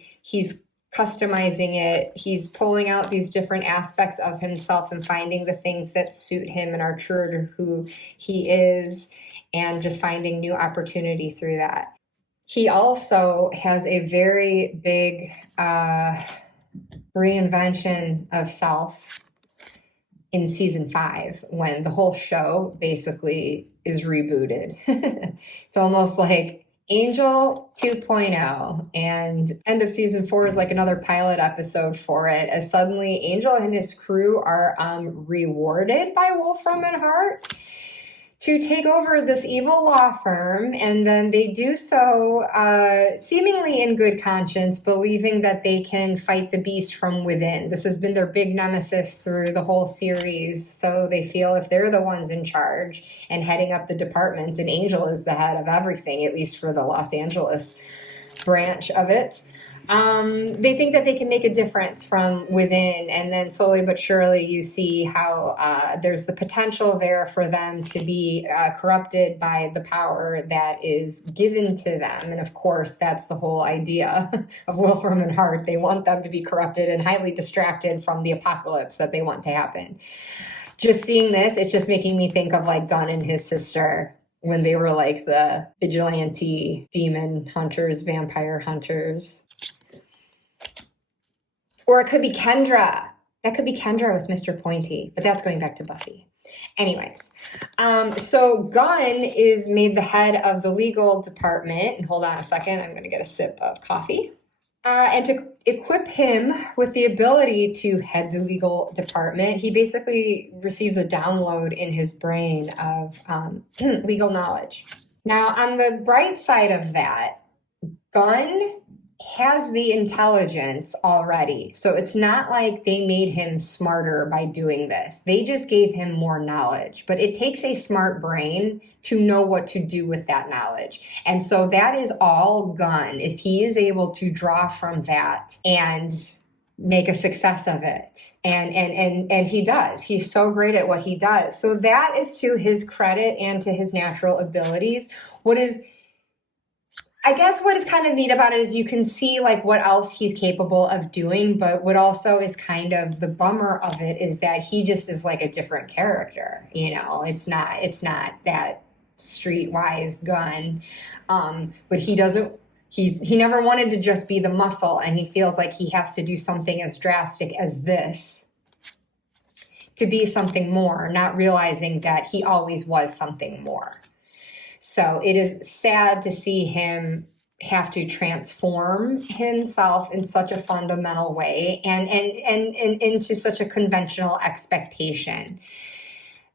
customizing it. He's pulling out these different aspects of himself and finding the things that suit him and are true to who he is, and just finding new opportunity through that. He also has a very big reinvention of self in season 5, when the whole show basically is rebooted. It's almost like Angel 2.0, and end of season 4 is like another pilot episode for it, as suddenly Angel and his crew are rewarded by Wolfram and Hart to take over this evil law firm, and then they do so seemingly in good conscience, believing that they can fight the beast from within. This has been their big nemesis through the whole series, so they feel if they're the ones in charge and heading up the departments, and Angel is the head of everything, at least for the Los Angeles branch of it, they think that they can make a difference from within. And then slowly but surely you see how there's the potential there for them to be corrupted by the power that is given to them. And of course, that's the whole idea of Wolfram and Hart. They want them to be corrupted and highly distracted from the apocalypse that they want to happen. Just seeing this, it's just making me think of like Gunn and his sister, when they were like the vigilante demon hunters, vampire hunters. Or it could be Kendra. That could be Kendra with Mr. Pointy, but that's going back to Buffy. Anyways, so Gunn is made the head of the legal department. And hold on a second, I'm going to get a sip of coffee. And to equip him with the ability to head the legal department, he basically receives a download in his brain of legal knowledge. Now, on the bright side of that, Gunn has the intelligence already. So it's not like they made him smarter by doing this. They just gave him more knowledge. But it takes a smart brain to know what to do with that knowledge. And so that is all Gunn. If he is able to draw from that and make a success of it. And he does. He's so great at what he does. So that is to his credit and to his natural abilities. What is kind of neat about it is you can see like what else he's capable of doing, but what also is kind of the bummer of it is that he just is like a different character. You know, it's not that streetwise Gunn, but he never wanted to just be the muscle, and he feels like he has to do something as drastic as this to be something more, not realizing that he always was something more. So it is sad to see him have to transform himself in such a fundamental way and into such a conventional expectation.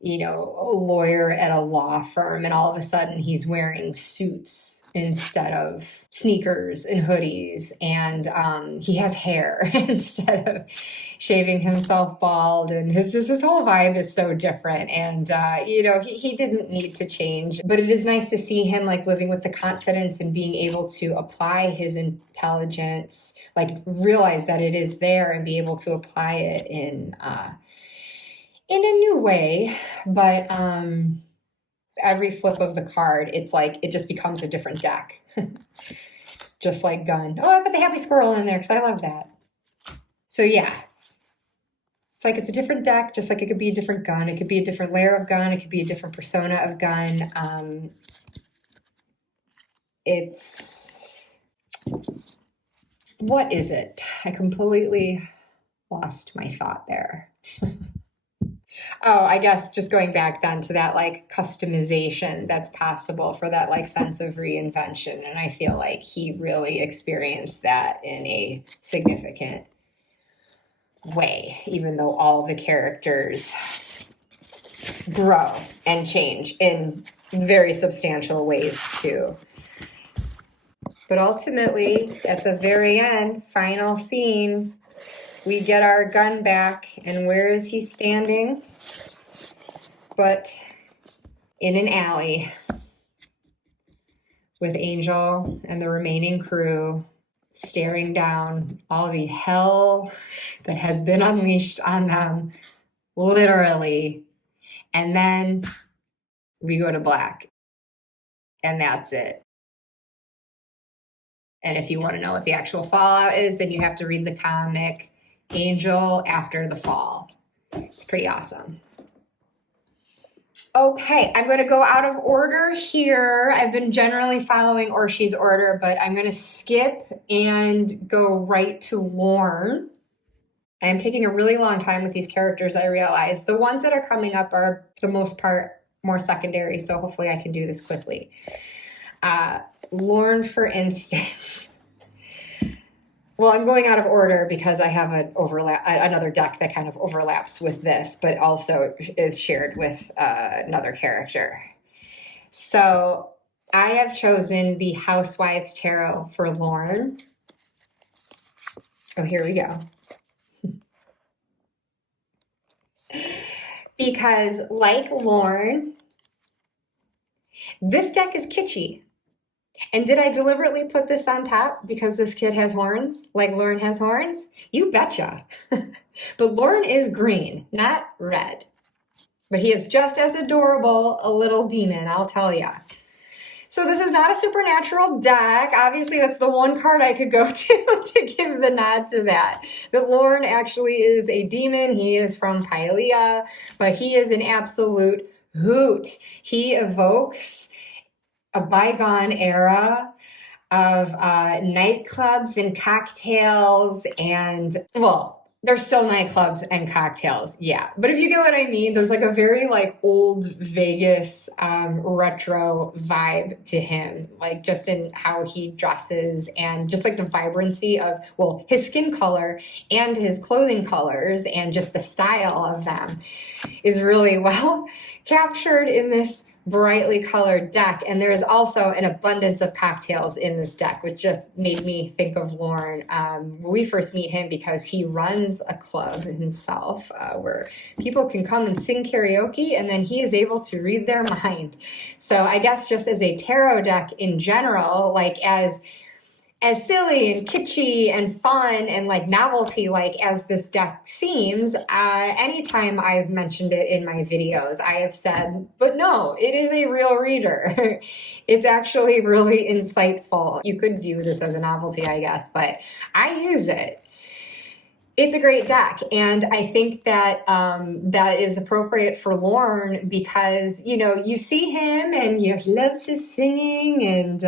You know, a lawyer at a law firm, and all of a sudden he's wearing suits instead of sneakers and hoodies, and he has hair instead of shaving himself bald, and his whole vibe is so different. And he didn't need to change, but it is nice to see him like living with the confidence and being able to apply his intelligence, like realize that it is there and be able to apply it in a new way. But every flip of the card, it's like it just becomes a different deck. Just like Gunn. Oh, I put the happy squirrel in there because I love that. So yeah, it's like it's a different deck, just like it could be a different Gunn. It could be a different layer of Gunn. It could be a different persona of Gunn. What is it? I completely lost my thought there. Oh, I guess just going back then to that like customization that's possible for that like sense of reinvention. And I feel like he really experienced that in a significant way, even though all the characters grow and change in very substantial ways too. But ultimately, at the very end, final scene, we get our Gunn back, and where is he standing? But in an alley with Angel and the remaining crew staring down all the hell that has been unleashed on them, literally. And then we go to black, and that's it. And if you want to know what the actual fallout is, then you have to read the comic Angel After the Fall. It's pretty awesome. Okay, I'm going to go out of order here. I've been generally following Orsi's order, but I'm going to skip and go right to Lorne. I'm taking a really long time with these characters, I realize. The ones that are coming up are, for the most part, more secondary, so hopefully I can do this quickly. Lorne, for instance. Well, I'm going out of order because I have another deck that kind of overlaps with this, but also is shared with another character. So I have chosen the Housewives Tarot for Lorne. Oh, here we go. Because like Lorne, this deck is kitschy. And did I deliberately put this on top because this kid has horns, like Lorne has horns? You betcha. But Lorne is green, not red. But he is just as adorable a little demon, I'll tell ya. So this is not a supernatural deck. Obviously, that's the one card I could go to give the nod to that. That Lorne actually is a demon. He is from Pylia, but he is an absolute hoot. He evokes a bygone era of nightclubs and cocktails and, well, There's still nightclubs and cocktails, yeah. But if you get what I mean, there's like a very like old Vegas retro vibe to him, like just in how he dresses and just like the vibrancy of, well, his skin color and his clothing colors and just the style of them is really well captured in this brightly colored deck. And there is also an abundance of cocktails in this deck, which just made me think of Lorne. We first meet him because he runs a club himself where people can come and sing karaoke, and then he is able to read their mind. So I guess just as a tarot deck in general, like as silly and kitschy and fun and like novelty like as this deck seems, anytime I've mentioned it in my videos, I have said, but no, it is a real reader. It's actually really insightful. You could view this as a novelty, I guess, but I use it. It's a great deck, and I think that that is appropriate for Lorne because, you know, you see him and, you know, he loves his singing and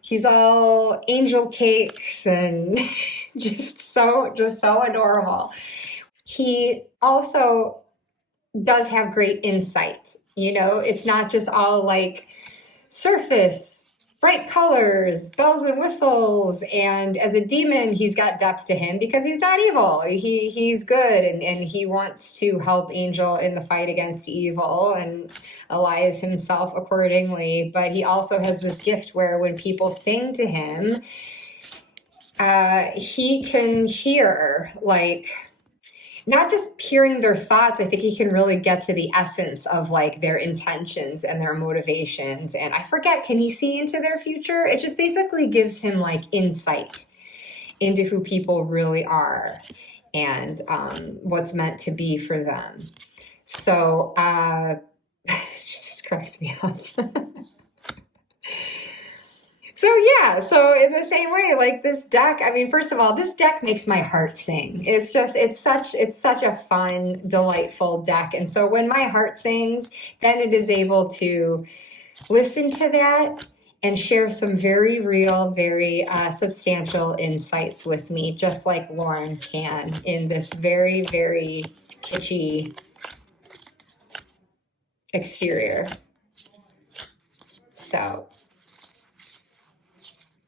he's all angel cakes and just so adorable. He also does have great insight. You know, it's not just all like surface, bright colors, bells and whistles. And as a demon, he's got depth to him because he's not evil. He's good and he wants to help Angel in the fight against evil and allies himself accordingly. But he also has this gift where when people sing to him, he can hear, like, not just hearing their thoughts. I think he can really get to the essence of like their intentions and their motivations. And I forget, can he see into their future? It just basically gives him like insight into who people really are and what's meant to be for them. So it just cracks me up. So yeah, so in the same way, like this deck, I mean, first of all, this deck makes my heart sing. It's such a fun, delightful deck. And so when my heart sings, then it is able to listen to that and share some very real, very substantial insights with me, just like Lorne can in this very, very kitschy exterior. So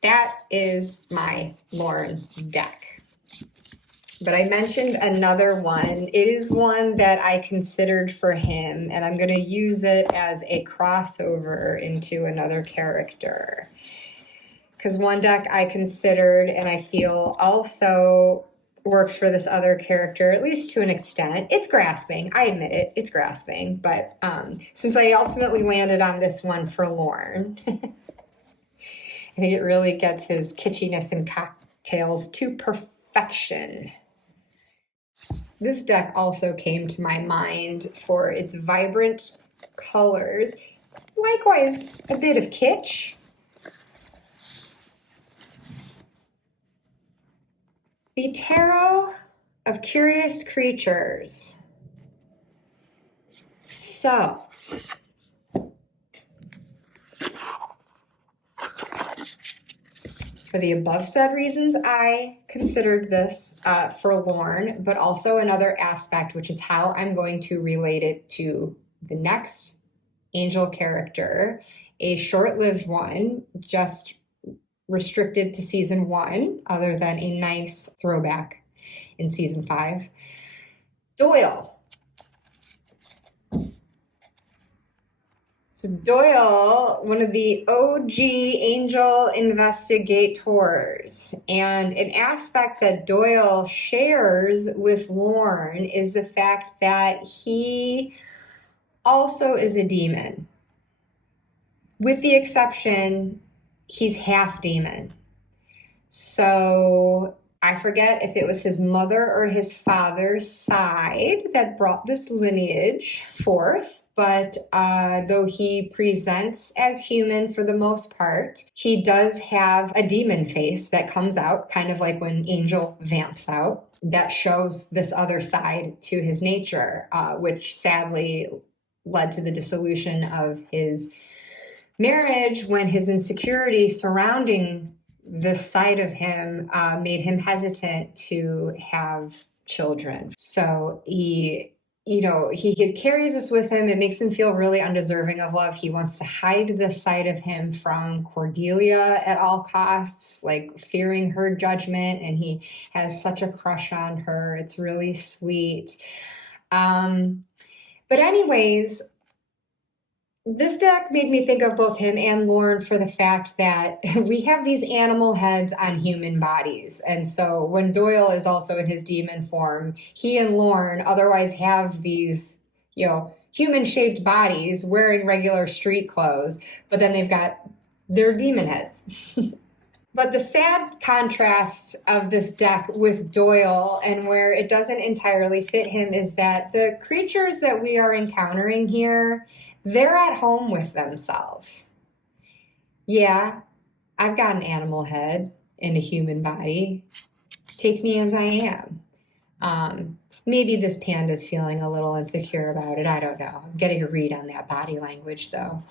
that is my Lorne deck. But I mentioned another one. It is one that I considered for him, and I'm going to use it as a crossover into another character. Because one deck I considered and I feel also works for this other character, at least to an extent. It's grasping. I admit it. It's grasping. But since I ultimately landed on this one for Lorne, I think it really gets his kitschiness and cocktails to perfection. This deck also came to my mind for its vibrant colors. Likewise, a bit of kitsch. The Tarot of Curious Creatures. So, for the above said reasons, I considered this for Lorne, but also another aspect, which is how I'm going to relate it to the next angel character, a short-lived one, just restricted to season 1, other than a nice throwback in season 5. Doyle. So Doyle, one of the OG angel investigators, and an aspect that Doyle shares with Lorne is the fact that he also is a demon. With the exception, he's half demon. So I forget if it was his mother or his father's side that brought this lineage forth. But though he presents as human for the most part, he does have a demon face that comes out, kind of like when Angel vamps out, that shows this other side to his nature, which sadly led to the dissolution of his marriage when his insecurity surrounding this side of him made him hesitant to have children. So he carries this with him. It makes him feel really undeserving of love. He wants to hide this side of him from Cordelia at all costs, like fearing her judgment. And he has such a crush on her. It's really sweet. But anyways, this deck made me think of both him and Lorne for the fact that we have these animal heads on human bodies. And so when Doyle is also in his demon form, he and Lorne otherwise have these, human-shaped bodies wearing regular street clothes, but then they've got their demon heads. But the sad contrast of this deck with Doyle and where it doesn't entirely fit him is that the creatures that we are encountering here, they're at home with themselves. Yeah, I've got an animal head in a human body. Take me as I am. Maybe this panda's feeling a little insecure about it. I don't know. I'm getting a read on that body language, though.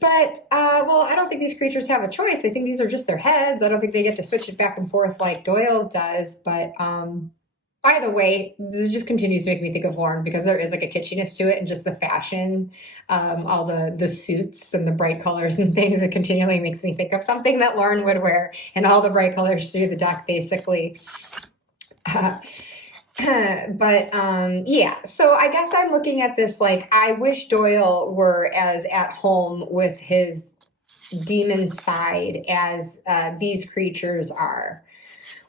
But, I don't think these creatures have a choice. I think these are just their heads. I don't think they get to switch it back and forth like Doyle does. But by the way, this just continues to make me think of Lorne because there is like a kitschiness to it and just the fashion, all the suits and the bright colors and things. It continually makes me think of something that Lorne would wear and all the bright colors through the deck, basically. So I guess I'm looking at this like I wish Doyle were as at home with his demon side as these creatures are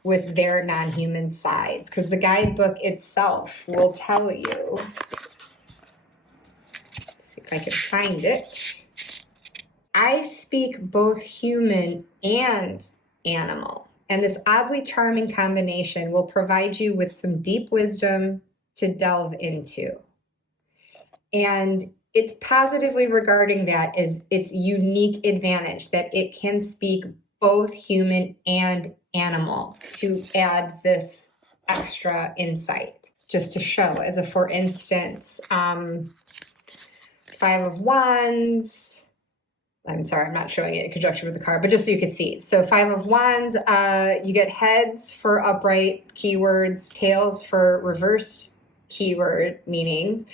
with their non-human sides, because the guidebook itself will tell you. Let's see if I can find it. I speak both human and animal. And this oddly charming combination will provide you with some deep wisdom to delve into. And it's positively regarding that as its unique advantage that it can speak both human and animal to add this extra insight. Just to show, as a for instance, 5 of Wands. I'm sorry, I'm not showing it in conjunction with the card, but just so you can see. So 5 of Wands, you get heads for upright keywords, tails for reversed keyword meanings,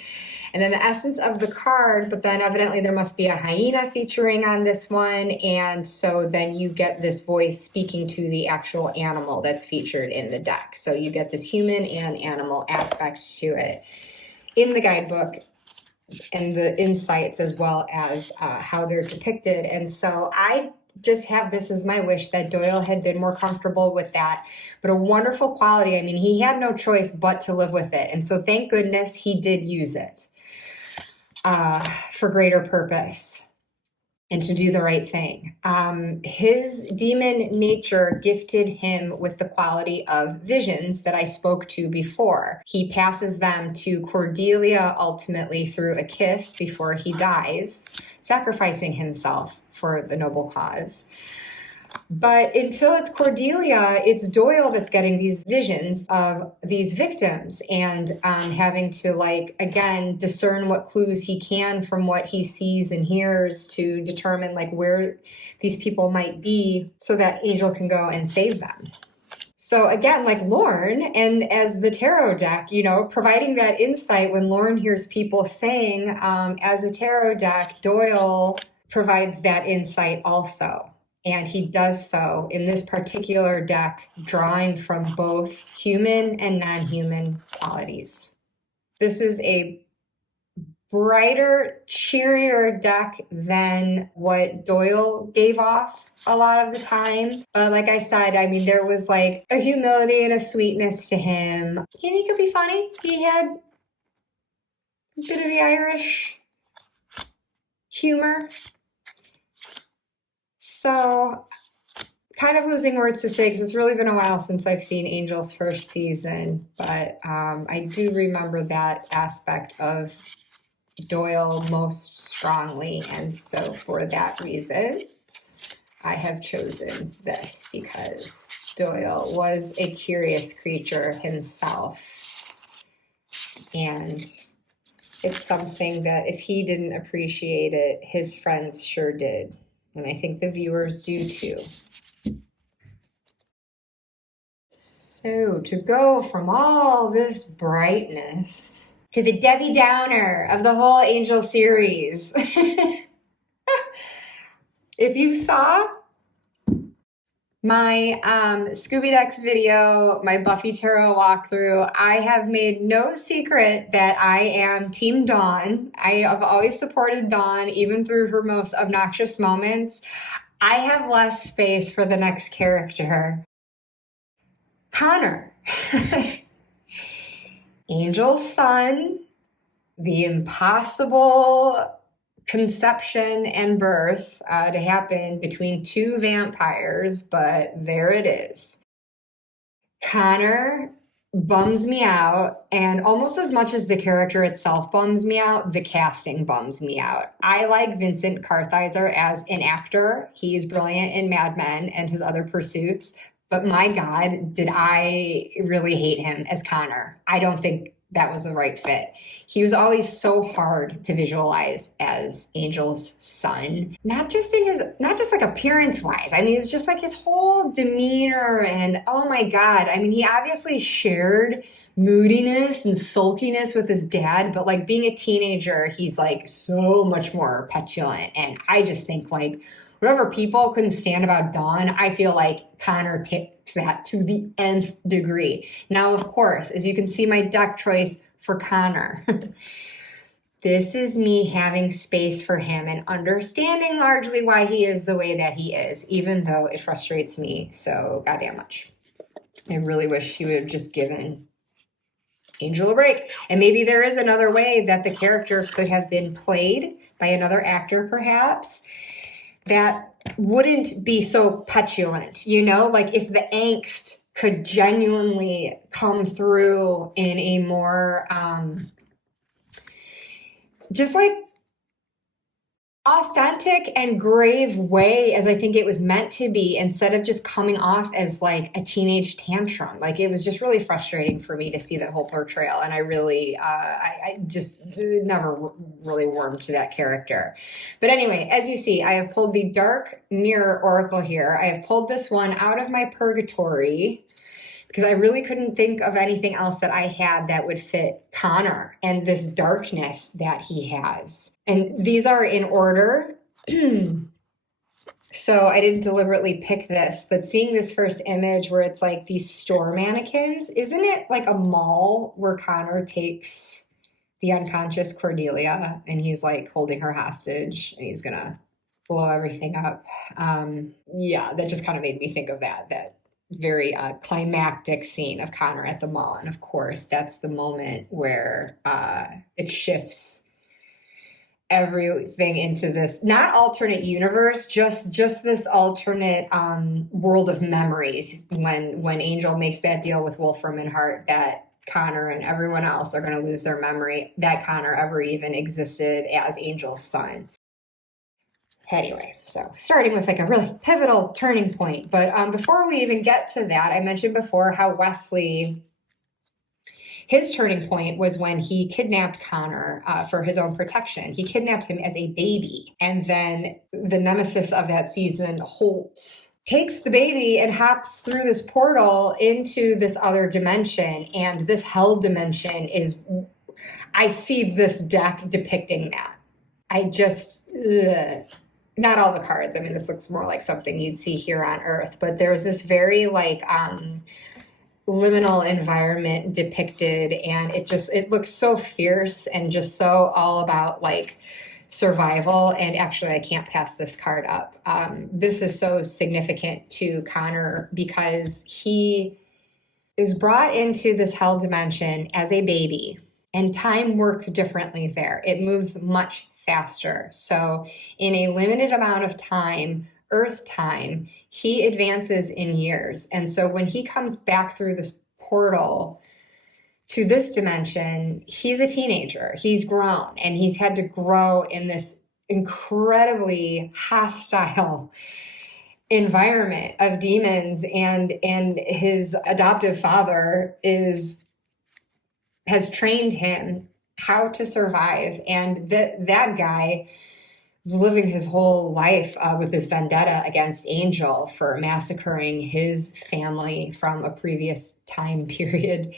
and then the essence of the card, but then evidently there must be a hyena featuring on this one, and so then you get this voice speaking to the actual animal that's featured in the deck. So you get this human and animal aspect to it in the guidebook, and the insights as well as how they're depicted. And so I just have this as my wish that Doyle had been more comfortable with that, but a wonderful quality. I mean, he had no choice but to live with it. And so thank goodness he did use it for greater purpose and to do the right thing. His demon nature gifted him with the quality of visions that I spoke to before. He passes them to Cordelia ultimately through a kiss before he dies, sacrificing himself for the noble cause. But until it's Cordelia, it's Doyle that's getting these visions of these victims and having to, again, discern what clues he can from what he sees and hears to determine, where these people might be so that Angel can go and save them. So again, like Lorne, and as the tarot deck, providing that insight when Lorne hears people saying, as a tarot deck, Doyle provides that insight also. And he does so in this particular deck, drawing from both human and non-human qualities. This is a brighter, cheerier deck than what Doyle gave off a lot of the time. But like I said, I mean, there was a humility and a sweetness to him. And he could be funny. He had a bit of the Irish humor. So, kind of losing words to say because it's really been a while since I've seen Angel's first season, but I do remember that aspect of Doyle most strongly, and so for that reason, I have chosen this because Doyle was a curious creature himself, and it's something that if he didn't appreciate it, his friends sure did. And I think the viewers do too. So to go from all this brightness to the Debbie Downer of the whole Angel series. If you saw my Scooby Dex video, my Buffy Tarot walkthrough, I have made no secret that I am Team Dawn. I have always supported Dawn, even through her most obnoxious moments. I have less space for the next character. Connor. Angel's son, the impossible conception and birth to happen between two vampires, but there it is. Connor bums me out, and almost as much as the character itself bums me out, the casting bums me out. I like Vincent Kartheiser as an actor. He's brilliant in Mad Men and his other pursuits, but my God, did I really hate him as Connor. I don't think that was the right fit. He was always so hard to visualize as Angel's son. Not just like appearance wise. I mean, it's just like his whole demeanor and oh my God. I mean, he obviously shared moodiness and sulkiness with his dad, but like being a teenager, he's like so much more petulant. And I just think like whatever people couldn't stand about Dawn, I feel like Connor takes that to the nth degree. Now, of course, as you can see my deck choice for Connor, this is me having space for him and understanding largely why he is the way that he is, even though it frustrates me so goddamn much. I really wish he would have just given Angel a break. And maybe there is another way that the character could have been played by another actor, perhaps, that wouldn't be so petulant, you know, like if the angst could genuinely come through in a more just like authentic and grave way as I think it was meant to be, instead of just coming off as like a teenage tantrum. Like it was just really frustrating for me to see that whole portrayal, and I really I just never really warmed to that character. But anyway, as you see, I have pulled the Dark Mirror Oracle here. I have pulled this one out of my purgatory because I really couldn't think of anything else that I had that would fit Connor and this darkness that he has. And these are in order. So I didn't deliberately pick this, but seeing this first image where it's like these store mannequins, isn't it like a mall where Connor takes the unconscious Cordelia and he's like holding her hostage and he's gonna blow everything up? Yeah, that just kind of made me think of that very climactic scene of Connor at the mall. And of course, that's the moment where it shifts everything into this, not alternate universe, just this alternate world of memories when Angel makes that deal with Wolfram and Hart that Connor and everyone else are going to lose their memory that Connor ever even existed as Angel's son. Anyway, so starting with like a really pivotal turning point. But before we even get to that, I mentioned before how Wesley, his turning point was when he kidnapped Connor for his own protection. He kidnapped him as a baby. And then the nemesis of that season, Holt, takes the baby and hops through this portal into this other dimension. And this hell dimension is, I see this deck depicting that. I just, not all the cards. I mean, this looks more like something you'd see here on Earth. But there's this very like, liminal environment depicted, and it looks so fierce and just so all about like survival. And actually I can't pass this card up. This is so significant to Connor because he is brought into this hell dimension as a baby, and time works differently there. It moves much faster. So in a limited amount of time, Earth time, he advances in years. And so when he comes back through this portal to this dimension, he's a teenager. He's grown, and he's had to grow in this incredibly hostile environment of demons, and his adoptive father has trained him how to survive. And that guy is living his whole life with this vendetta against Angel for massacring his family from a previous time period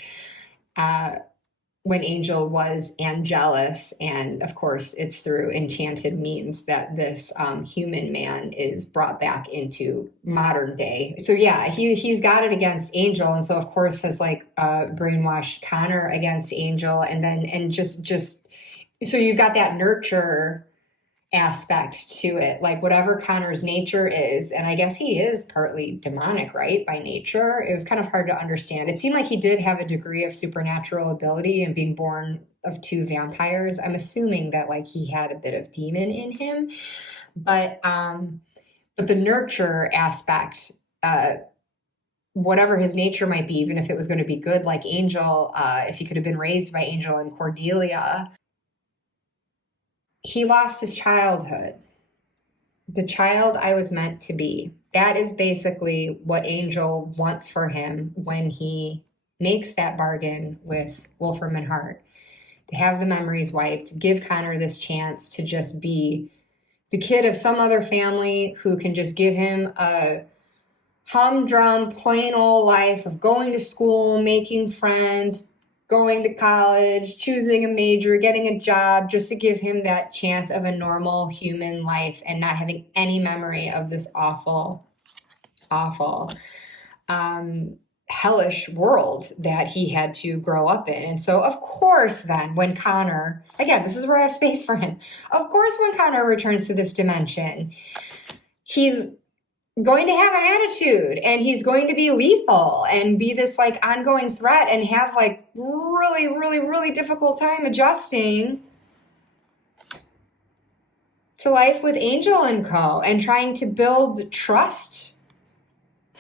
when Angel was Angelus. And of course, it's through enchanted means that this human man is brought back into modern day. So yeah, he's got it against Angel. And so of course has like brainwashed Connor against Angel. And just so you've got that nurture aspect to it, like whatever Connor's nature is, and I guess he is partly demonic, right, by nature. It was kind of hard to understand. It seemed like he did have a degree of supernatural ability, and being born of 2 vampires, I'm assuming that like he had a bit of demon in him, but the nurture aspect, whatever his nature might be, even if it was going to be good like Angel, if he could have been raised by Angel and Cordelia, he lost his childhood. The child I was meant to be. That is basically what Angel wants for him when he makes that bargain with Wolfram and Hart. To have the memories wiped, give Connor this chance to just be the kid of some other family who can just give him a humdrum, plain old life of going to school, making friends, going to college, choosing a major, getting a job, just to give him that chance of a normal human life and not having any memory of this awful, hellish world that he had to grow up in. And so, of course, then when Connor, again, this is where I have space for him. Of course, when Connor returns to this dimension, he's going to have an attitude and he's going to be lethal and be this like ongoing threat and have like really, really, really difficult time adjusting to life with Angel and co. and trying to build trust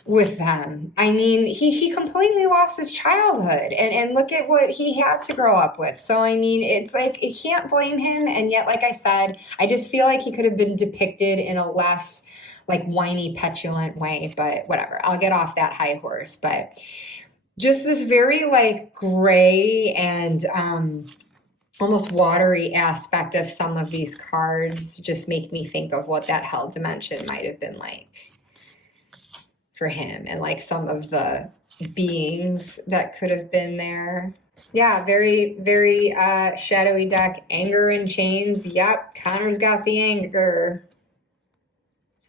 with them. I mean, he completely lost his childhood and look at what he had to grow up with. So, I mean, it's like, you can't blame him. And yet, like I said, I just feel like he could have been depicted in a less like whiny, petulant way, but whatever. I'll get off that high horse. But just this very like gray and almost watery aspect of some of these cards just make me think of what that hell dimension might have been like for him and like some of the beings that could have been there. Yeah, very, very shadowy deck. Anger and chains. Yep, Connor's got the anger.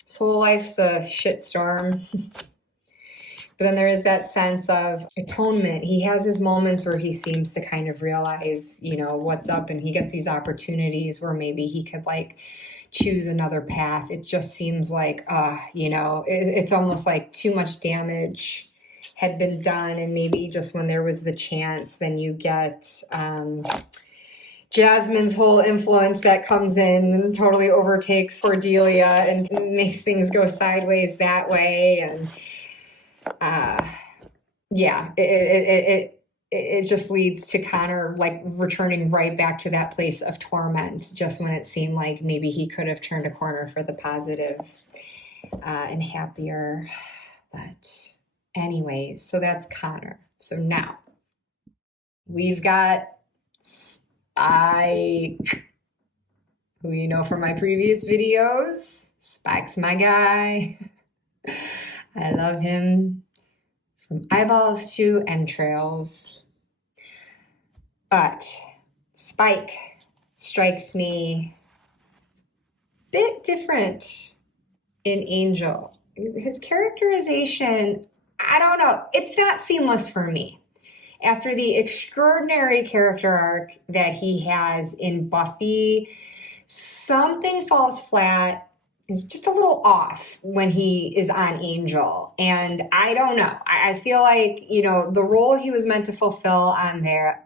His whole life's a shitstorm. But then there is that sense of atonement. He has his moments where he seems to kind of realize, you know, what's up, and he gets these opportunities where maybe he could like choose another path. It just seems like, you know, it's almost like too much damage had been done. And maybe just when there was the chance, then you get Jasmine's whole influence that comes in and totally overtakes Cordelia and makes things go sideways that way. And yeah, it just leads to Connor like returning right back to that place of torment just when it seemed like maybe he could have turned a corner for the positive and happier. But anyways, so that's Connor. So now we've got Spike, who you know from my previous videos. Spike's my guy. I love him from eyeballs to entrails. But Spike strikes me a bit different in Angel. His characterization, I don't know, it's not seamless for me. After the extraordinary character arc that he has in Buffy, something falls flat. It's just a little off when he is on Angel. And I don't know. I feel like, you know, the role he was meant to fulfill on there.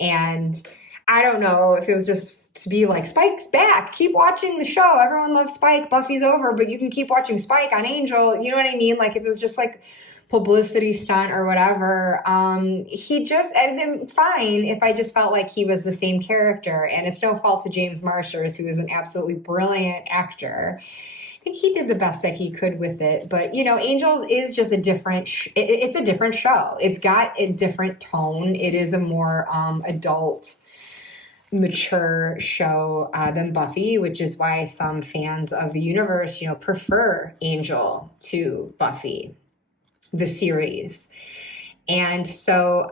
And I don't know if it was just to be like, Spike's back. Keep watching the show. Everyone loves Spike. Buffy's over, but you can keep watching Spike on Angel. You know what I mean? Like if it was just like publicity stunt or whatever. He just, and then fine if I just felt like he was the same character, and it's no fault to James Marsters, who is an absolutely brilliant actor. I think he did the best that he could with it, but you know, Angel is just a different, it's a different show. It's got a different tone. It is a more adult mature show than Buffy, which is why some fans of the universe, prefer Angel to Buffy, the series. And so,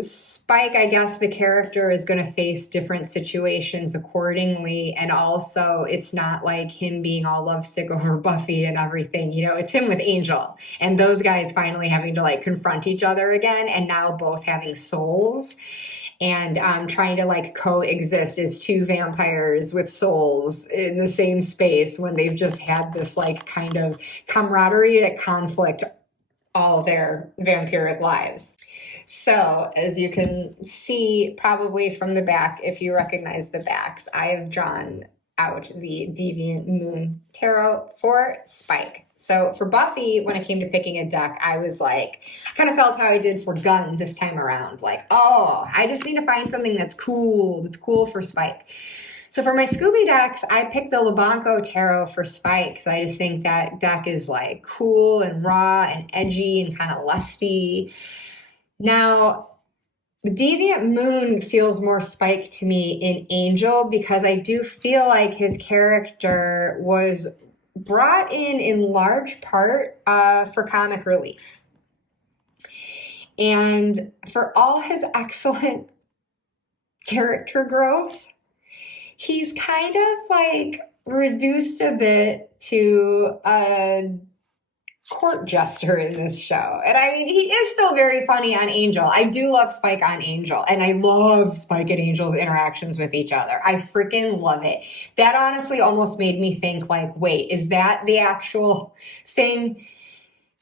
Spike, I guess the character is going to face different situations accordingly. And also, it's not like him being all lovesick over Buffy and everything. It's him with Angel. And those guys finally having to confront each other again. And now both having souls and trying to coexist as two vampires with souls in the same space when they've just had this kind of camaraderie at conflict all their vampiric lives. So as you can see probably from the back, if you recognize the backs, I have drawn out the Deviant Moon Tarot for Spike. So for Buffy, when it came to picking a deck, I was I kind of felt how I did for Gunn this time around. I just need to find something that's cool for Spike. So for my Scooby decks, I picked the Labanco Tarot for Spike because I just think that deck is cool and raw and edgy and kind of lusty. Now, the Deviant Moon feels more Spike to me in Angel because I do feel like his character was brought in large part for comic relief. And for all his excellent character growth, he's kind of reduced a bit to a court jester in this show. And I mean, he is still very funny on Angel. I do love Spike on Angel, and I love Spike and Angel's interactions with each other. I freaking love it. That honestly almost made me think wait, is that the actual thing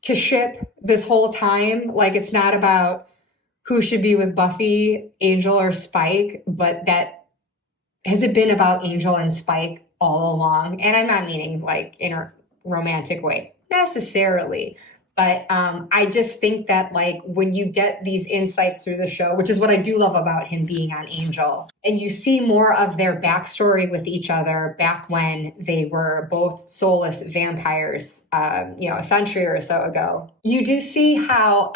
to ship this whole time? It's not about who should be with Buffy, Angel, or Spike, but has it been about Angel and Spike all along? And I'm not meaning in a romantic way necessarily, but I just think that when you get these insights through the show, which is what I do love about him being on Angel, and you see more of their backstory with each other back when they were both soulless vampires, a century or so ago, you do see how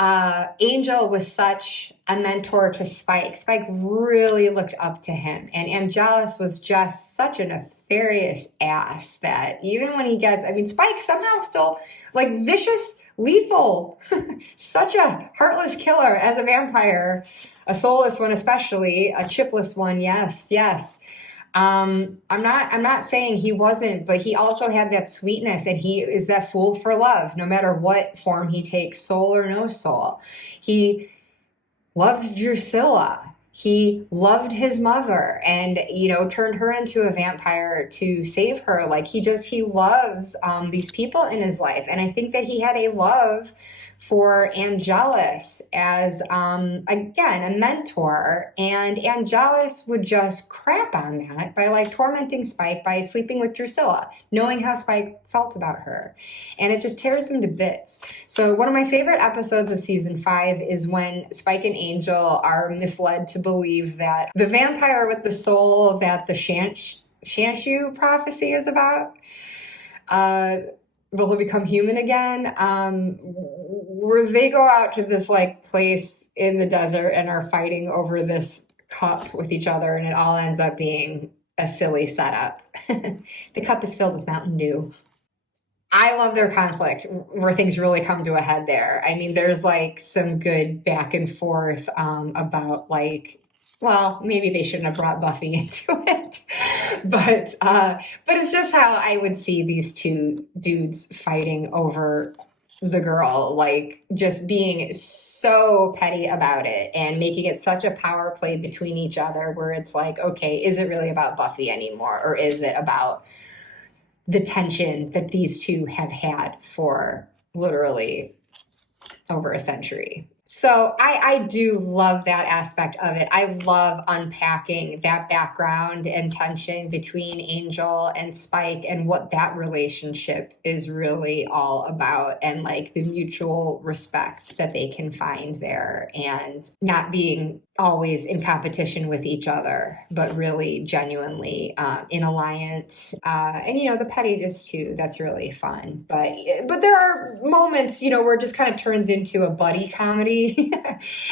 Angel was such a mentor to Spike. Spike really looked up to him, and Angelus was just such a nefarious ass that even when he gets, Spike somehow still vicious, lethal, such a heartless killer as a vampire, a soulless one especially, a chipless one, yes. I'm not saying he wasn't, but he also had that sweetness, and he is that fool for love, no matter what form he takes, soul or no soul. He loved Drusilla. He loved his mother and, turned her into a vampire to save her. He loves these people in his life. And I think that he had a love for Angelus as, again, a mentor. And Angelus would just crap on that by tormenting Spike by sleeping with Drusilla, knowing how Spike felt about her. And it just tears him to bits. So one of my favorite episodes of season 5 is when Spike and Angel are misled to believe that the vampire with the soul that the Shanshu prophecy is about will become human again, where they go out to this place in the desert and are fighting over this cup with each other, and it all ends up being a silly setup. The cup is filled with Mountain Dew. I love their conflict where things really come to a head there. There's some good back and forth about well, maybe they shouldn't have brought Buffy into it, but it's just how I would see these two dudes fighting over the girl, just being so petty about it and making it such a power play between each other where it's okay, is it really about Buffy anymore? Or is it about the tension that these two have had for literally over a century? So I do love that aspect of it. I love unpacking that background and tension between Angel and Spike and what that relationship is really all about, and the mutual respect that they can find there, and not being always in competition with each other, but really genuinely in alliance. And, you know, the pettiness too, that's really fun. But there are moments, you know, where it just kind of turns into a buddy comedy.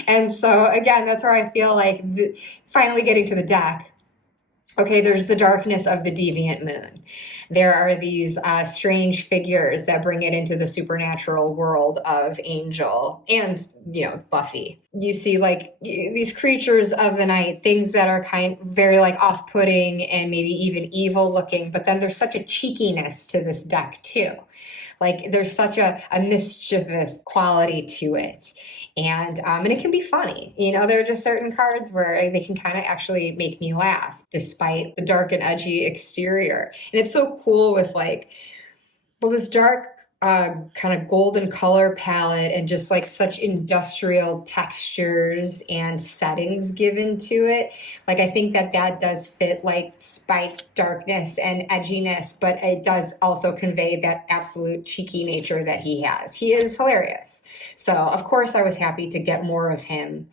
And so, again, that's where I feel like finally getting to the deck. Okay, there's the darkness of the deviant moon. There are these strange figures that bring it into the supernatural world of Angel and, you know, Buffy. You see like these creatures of the night, things that are very like off-putting and maybe even evil looking, but then there's such a cheekiness to this deck too. Like there's such a mischievous quality to it. And it can be funny. You know, there are just certain cards where they can kind of actually make me laugh despite the dark and edgy exterior. And it's so cool with like, well, this dark kind of golden color palette and just like such industrial textures and settings given to it. Like, I think that does fit like Spike's darkness and edginess, but it does also convey that absolute cheeky nature that he has. He is hilarious. So of course I was happy to get more of him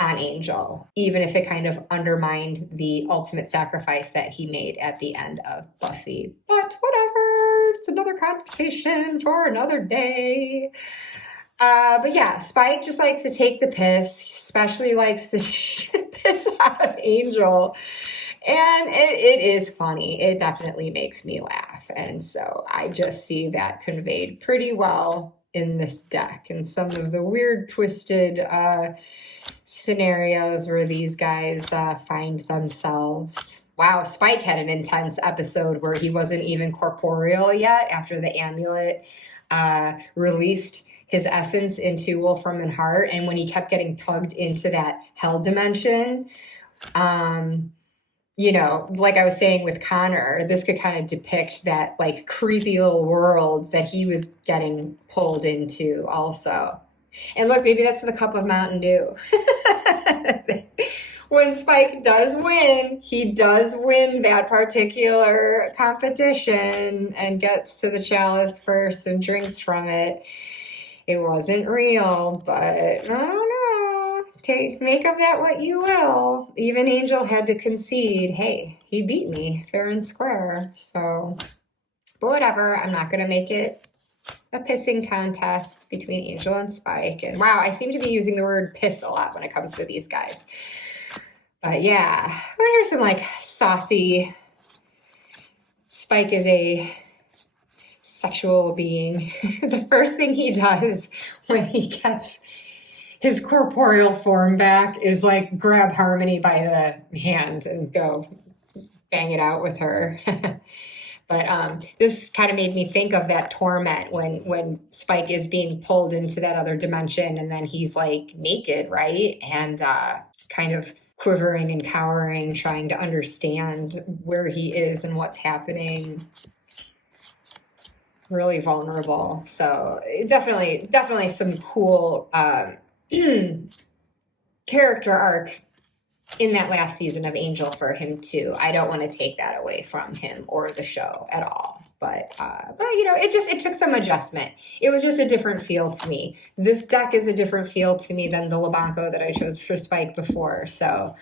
on Angel, even if it kind of undermined the ultimate sacrifice that he made at the end of Buffy. But whatever, it's another conversation for another day. But yeah, Spike just likes to take the piss, especially likes to take the piss out of Angel. And it is funny. It definitely makes me laugh. And so I just see that conveyed pretty well in this deck and some of the weird, twisted scenarios where these guys find themselves. Wow, Spike had an intense episode where he wasn't even corporeal yet after the amulet released his essence into Wolfram and Hart. And when he kept getting tugged into that hell dimension, you know, like I was saying with Connor, this could kind of depict that like creepy little world that he was getting pulled into also. And look, maybe that's the cup of Mountain Dew. When Spike does win, he does win that particular competition and gets to the chalice first and drinks from it. It wasn't real, but I don't know. Make of that what you will. Even Angel had to concede, hey, he beat me fair and square. So, but whatever, I'm not going to make it a pissing contest between Angel and Spike. And wow, I seem to be using the word piss a lot when it comes to these guys. But yeah, I wonder some like saucy. Spike is a sexual being. The first thing he does when he gets his corporeal form back is like grab Harmony by the hand and go bang it out with her. But this kind of made me think of that torment when Spike is being pulled into that other dimension and then he's like naked, right? And kind of quivering and cowering, trying to understand where he is and what's happening. Really vulnerable. So definitely some cool character arc in that last season of Angel for him too. I don't want to take that away from him or the show at all. But you know, it took some adjustment. It was just a different feel to me. This deck is a different feel to me than the Labanco that I chose for Spike before. So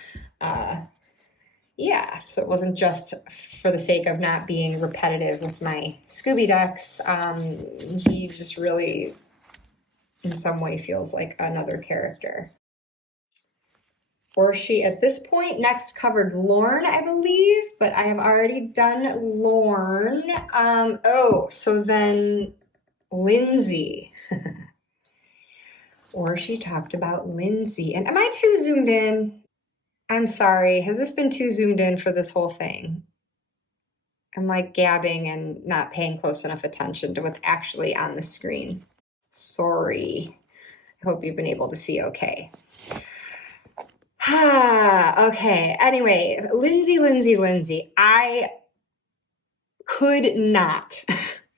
yeah, so it wasn't just for the sake of not being repetitive with my Scooby decks. He just really, in some way, feels like another character. Orsi at this point next covered Lorne, I believe, but I have already done Lorne. So then Lindsey. Orsi talked about Lindsey. And am I too zoomed in? I'm sorry. Has this been too zoomed in for this whole thing? I'm like gabbing and not paying close enough attention to what's actually on the screen. Sorry. I hope you've been able to see okay. Okay. Anyway, Lindsey. I could not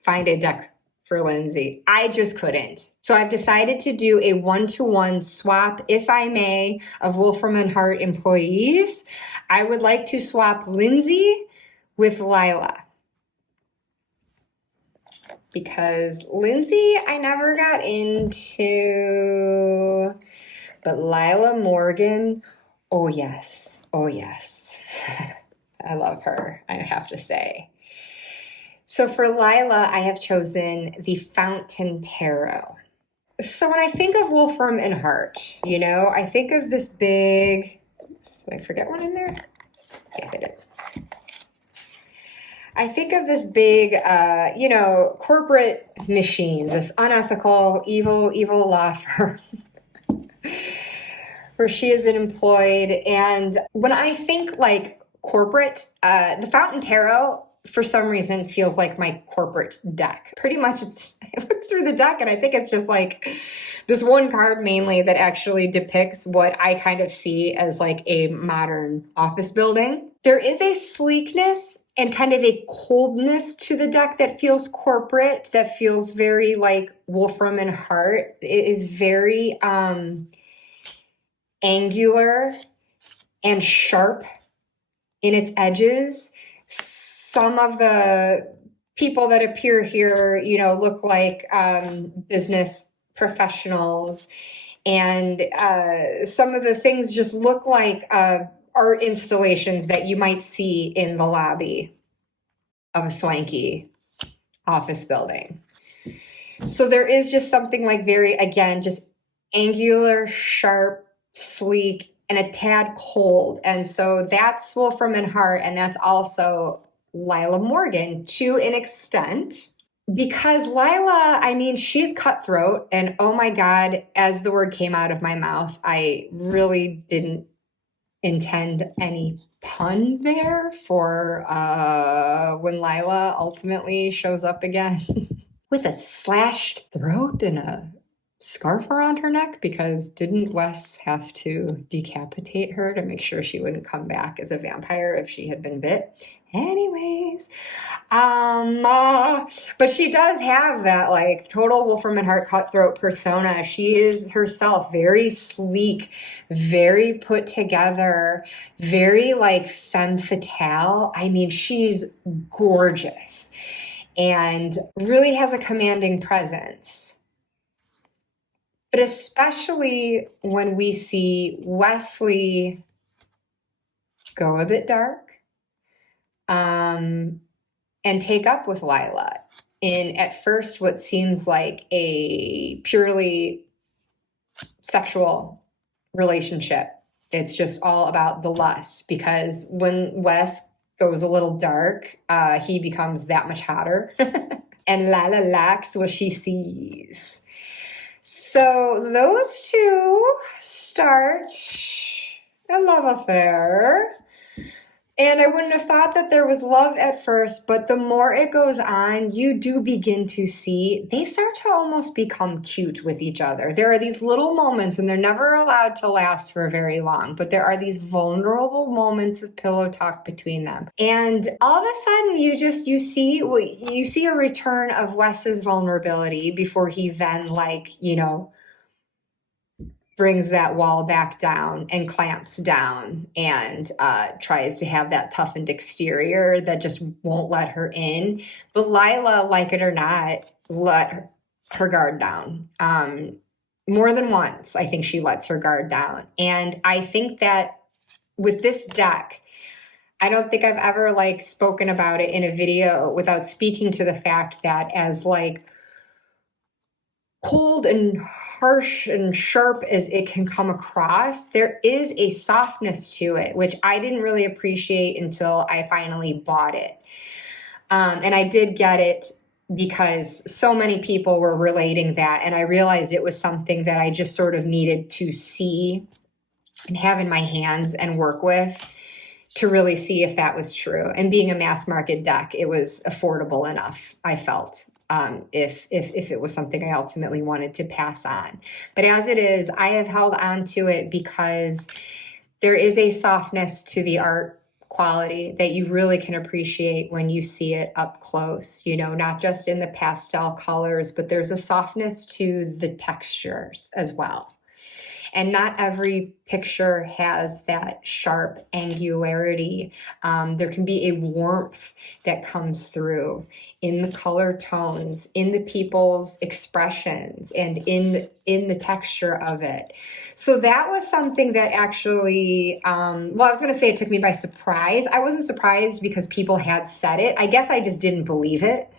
find a deck for Lindsey. I just couldn't. So I've decided to do a 1-to-1 swap, if I may, of Wolfram and Hart employees. I would like to swap Lindsey with Lilah. Because Lindsey, I never got into. But Lilah Morgan, oh yes, oh yes. I love her, I have to say. So for Lilah, I have chosen the Fountain Tarot. So when I think of Wolfram and Hart, you know, I think of this big, did I forget one in there? Yes, I did. I think of this big, you know, corporate machine, this unethical, evil law firm where she is employed. And when I think like corporate, the Fountain Tarot, for some reason, feels like my corporate deck. Pretty much, I look through the deck and I think it's just like this one card mainly that actually depicts what I kind of see as like a modern office building. There is a sleekness and kind of a coldness to the deck that feels corporate, that feels very like Wolfram and Hart. It is very angular and sharp in its edges. Some of the people that appear here, you know, look like business professionals, and some of the things just look like art installations that you might see in the lobby of a swanky office building. So there is just something like very, again, just angular, sharp, sleek, and a tad cold. And so that's Wolfram and Hart, and that's also Lilah Morgan to an extent, because Lilah, I mean, she's cutthroat, and oh my God, as the word came out of my mouth, I really didn't intend any pun there for when Lilah ultimately shows up again with a slashed throat and a scarf around her neck, because didn't Wes have to decapitate her to make sure she wouldn't come back as a vampire if she had been bit? Anyways, but she does have that like total Wolfram and Hart cutthroat persona. She is herself very sleek, very put together, very like femme fatale. I mean, she's gorgeous and really has a commanding presence. But especially when we see Wesley go a bit dark, and take up with Lilah in, at first, what seems like a purely sexual relationship. It's just all about the lust, because when Wes goes a little dark, he becomes that much hotter. And Lilah likes what she sees. So those two start a love affair. And I wouldn't have thought that there was love at first, but the more it goes on, you do begin to see they start to almost become cute with each other. There are these little moments, and they're never allowed to last for very long, but there are these vulnerable moments of pillow talk between them. And all of a sudden, you see a return of Wes's vulnerability before he then, like, you know, brings that wall back down and clamps down and tries to have that toughened exterior that just won't let her in. But Lilah, like it or not, let her guard down. More than once, I think she lets her guard down. And I think that with this deck, I don't think I've ever like spoken about it in a video without speaking to the fact that as like cold and harsh and sharp as it can come across, there is a softness to it, which I didn't really appreciate until I finally bought it. And I did get it because so many people were relating that, and I realized it was something that I just sort of needed to see and have in my hands and work with to really see if that was true. And being a mass market deck, it was affordable enough, I felt. If it was something I ultimately wanted to pass on. But as it is, I have held on to it because there is a softness to the art quality that you really can appreciate when you see it up close, you know, not just in the pastel colors, but there's a softness to the textures as well. And not every picture has that sharp angularity. There can be a warmth that comes through in the color tones, in the people's expressions, and in the texture of it. So that was something that actually, I was going to say it took me by surprise. I wasn't surprised because people had said it. I guess I just didn't believe it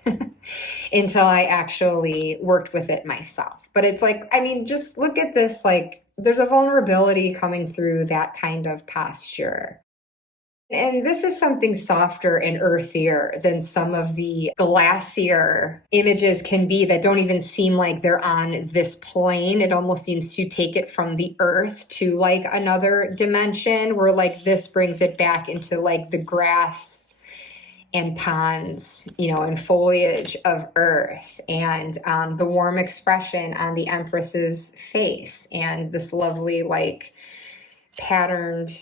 until I actually worked with it myself. But it's like, I mean, just look at this, like there's a vulnerability coming through that kind of posture. And this is something softer and earthier than some of the glacier images can be that don't even seem like they're on this plane. It almost seems to take it from the earth to like another dimension, where like this brings it back into like the grass and ponds, you know, and foliage of earth, and the warm expression on the Empress's face, and this lovely like patterned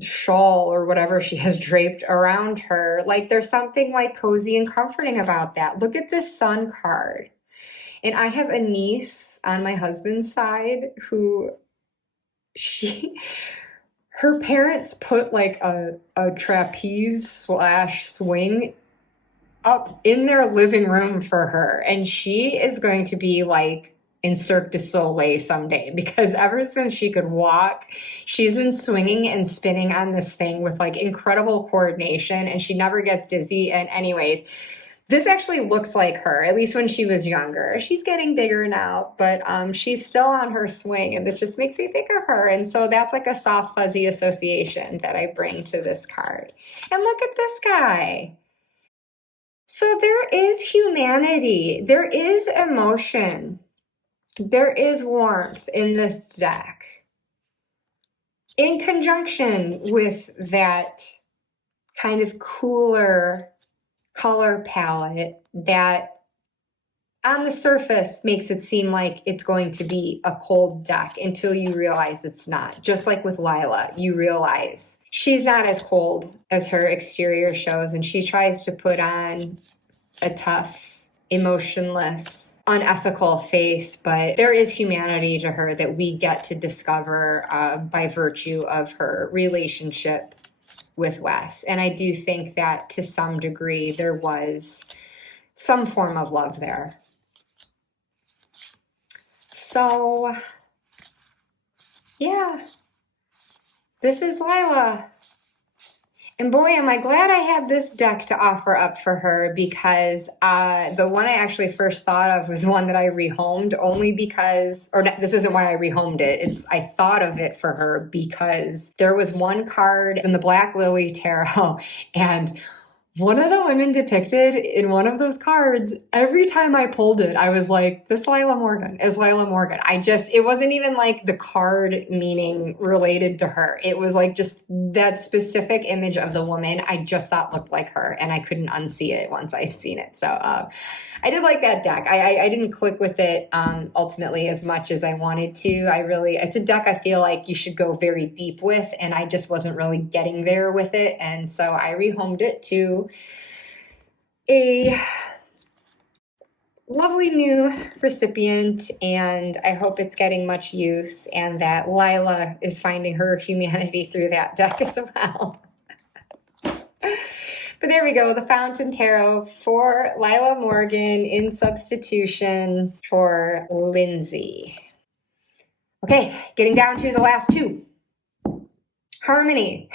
shawl or whatever she has draped around her. Like there's something like cozy and comforting about that. Look at this sun card. And I have a niece on my husband's side who her parents put like a trapeze / swing up in their living room for her. And she is going to be like in Cirque du Soleil someday, because ever since she could walk, she's been swinging and spinning on this thing with like incredible coordination, and she never gets dizzy. And anyways, this actually looks like her, at least when she was younger. She's getting bigger now, but she's still on her swing, and this just makes me think of her. And so that's like a soft, fuzzy association that I bring to this card. And look at this guy. So there is humanity, there is emotion. There is warmth in this deck, in conjunction with that kind of cooler color palette that on the surface makes it seem like it's going to be a cold deck until you realize it's not. Just like with Lilah, you realize she's not as cold as her exterior shows, and she tries to put on a tough, emotionless, unethical face, but there is humanity to her that we get to discover by virtue of her relationship with Wes. And I do think that to some degree there was some form of love there. So, yeah, this is Lilah. And boy, am I glad I had this deck to offer up for her, because the one I actually first thought of was one that I rehomed only because, or this isn't why I rehomed it. I thought of it for her because there was one card in the Black Lily Tarot, and one of the women depicted in one of those cards, every time I pulled it, I was like, this Lilah Morgan is Lilah Morgan. It wasn't even like the card meaning related to her. It was like just that specific image of the woman I just thought looked like her, and I couldn't unsee it once I'd seen it. So I did like that deck. I didn't click with it ultimately as much as I wanted to. It's a deck I feel like you should go very deep with, and I just wasn't really getting there with it. And so I rehomed it to a lovely new recipient, and I hope it's getting much use, and that Lilah is finding her humanity through that deck as well. But there we go, the Fountain Tarot for Lilah Morgan in substitution for Lindsey. Okay, getting down to the last two. Harmony.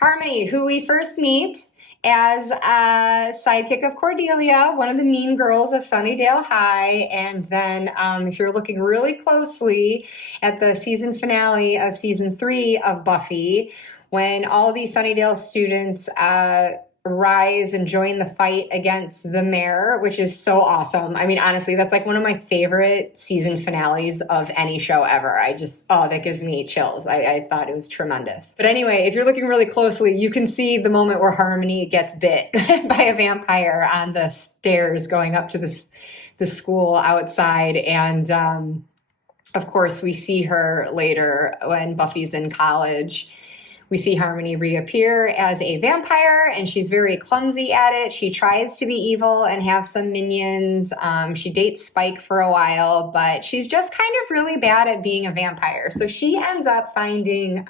Harmony, who we first meet as a sidekick of Cordelia, one of the mean girls of Sunnydale High. And then if you're looking really closely at the season finale of season 3 of Buffy, when all these Sunnydale students rise and join the fight against the mayor, which is so awesome. I mean, honestly, that's like one of my favorite season finales of any show ever. That gives me chills. I thought it was tremendous. But anyway, if you're looking really closely, you can see the moment where Harmony gets bit by a vampire on the stairs going up to the school outside. And of course, we see her later when Buffy's in college. We see Harmony reappear as a vampire, and she's very clumsy at it. She tries to be evil and have some minions. She dates Spike for a while, but she's just kind of really bad at being a vampire. So she ends up finding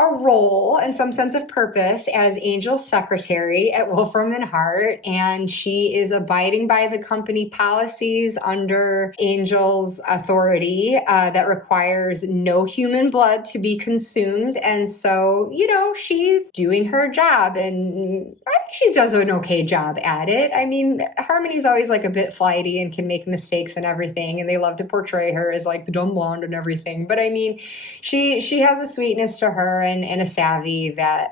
a role and some sense of purpose as Angel's secretary at Wolfram and Hart, and she is abiding by the company policies under Angel's authority that requires no human blood to be consumed. And so, you know, she's doing her job, and I think she does an okay job at it. I mean, Harmony's always like a bit flighty and can make mistakes and everything, and they love to portray her as like the dumb blonde and everything. But I mean, she has a sweetness to her and a savvy that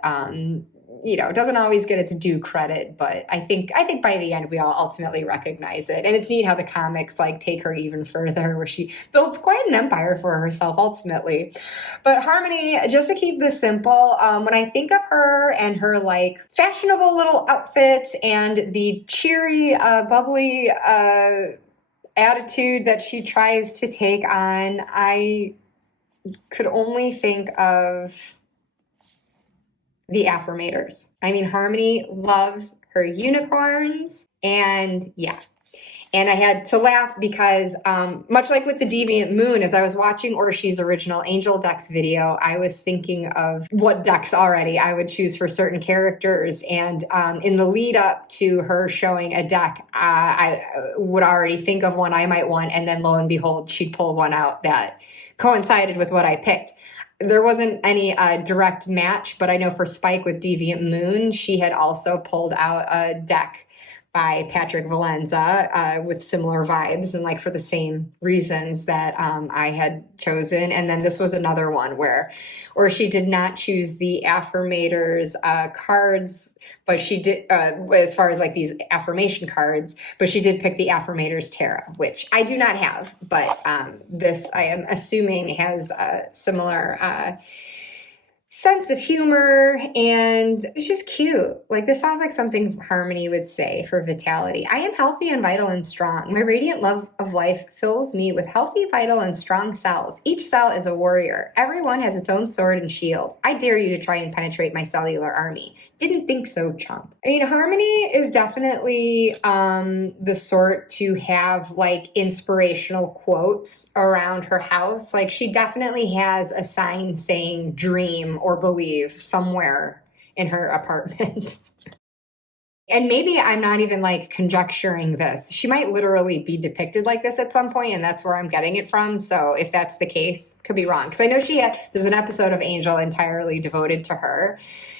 you know, doesn't always get its due credit, but I think by the end we all ultimately recognize it. And it's neat how the comics like take her even further, where she builds quite an empire for herself ultimately. But Harmony, just to keep this simple, when I think of her and her like fashionable little outfits and the cheery, bubbly attitude that she tries to take on, I could only think of the Affirmators. I mean, Harmony loves her unicorns, and yeah. And I had to laugh because, much like with the Deviant Moon, as I was watching Orsi's original Angel Decks video, I was thinking of what decks already I would choose for certain characters. And in the lead up to her showing a deck, I would already think of one I might want, and then lo and behold, she'd pull one out that coincided with what I picked. There wasn't any direct match, but I know for Spike with Deviant Moon, she had also pulled out a deck by Patrick Valenza with similar vibes and like for the same reasons that I had chosen. And then this was another one where she did not choose the Affirmators cards, but she did, as far as like these affirmation cards, but she did pick the Affirmators Tarot, which I do not have, but this I am assuming has a similar sense of humor, and it's just cute. Like, this sounds like something Harmony would say for vitality. I am healthy and vital and strong. My radiant love of life fills me with healthy, vital, and strong cells. Each cell is a warrior. Everyone has its own sword and shield. I dare you to try and penetrate my cellular army. Didn't think so, chump. I mean, Harmony is definitely the sort to have like inspirational quotes around her house. Like, she definitely has a sign saying dream or believe somewhere in her apartment. And maybe I'm not even like conjecturing this. She might literally be depicted like this at some point, and that's where I'm getting it from. So if that's the case, could be wrong. Because I know there's an episode of Angel entirely devoted to her.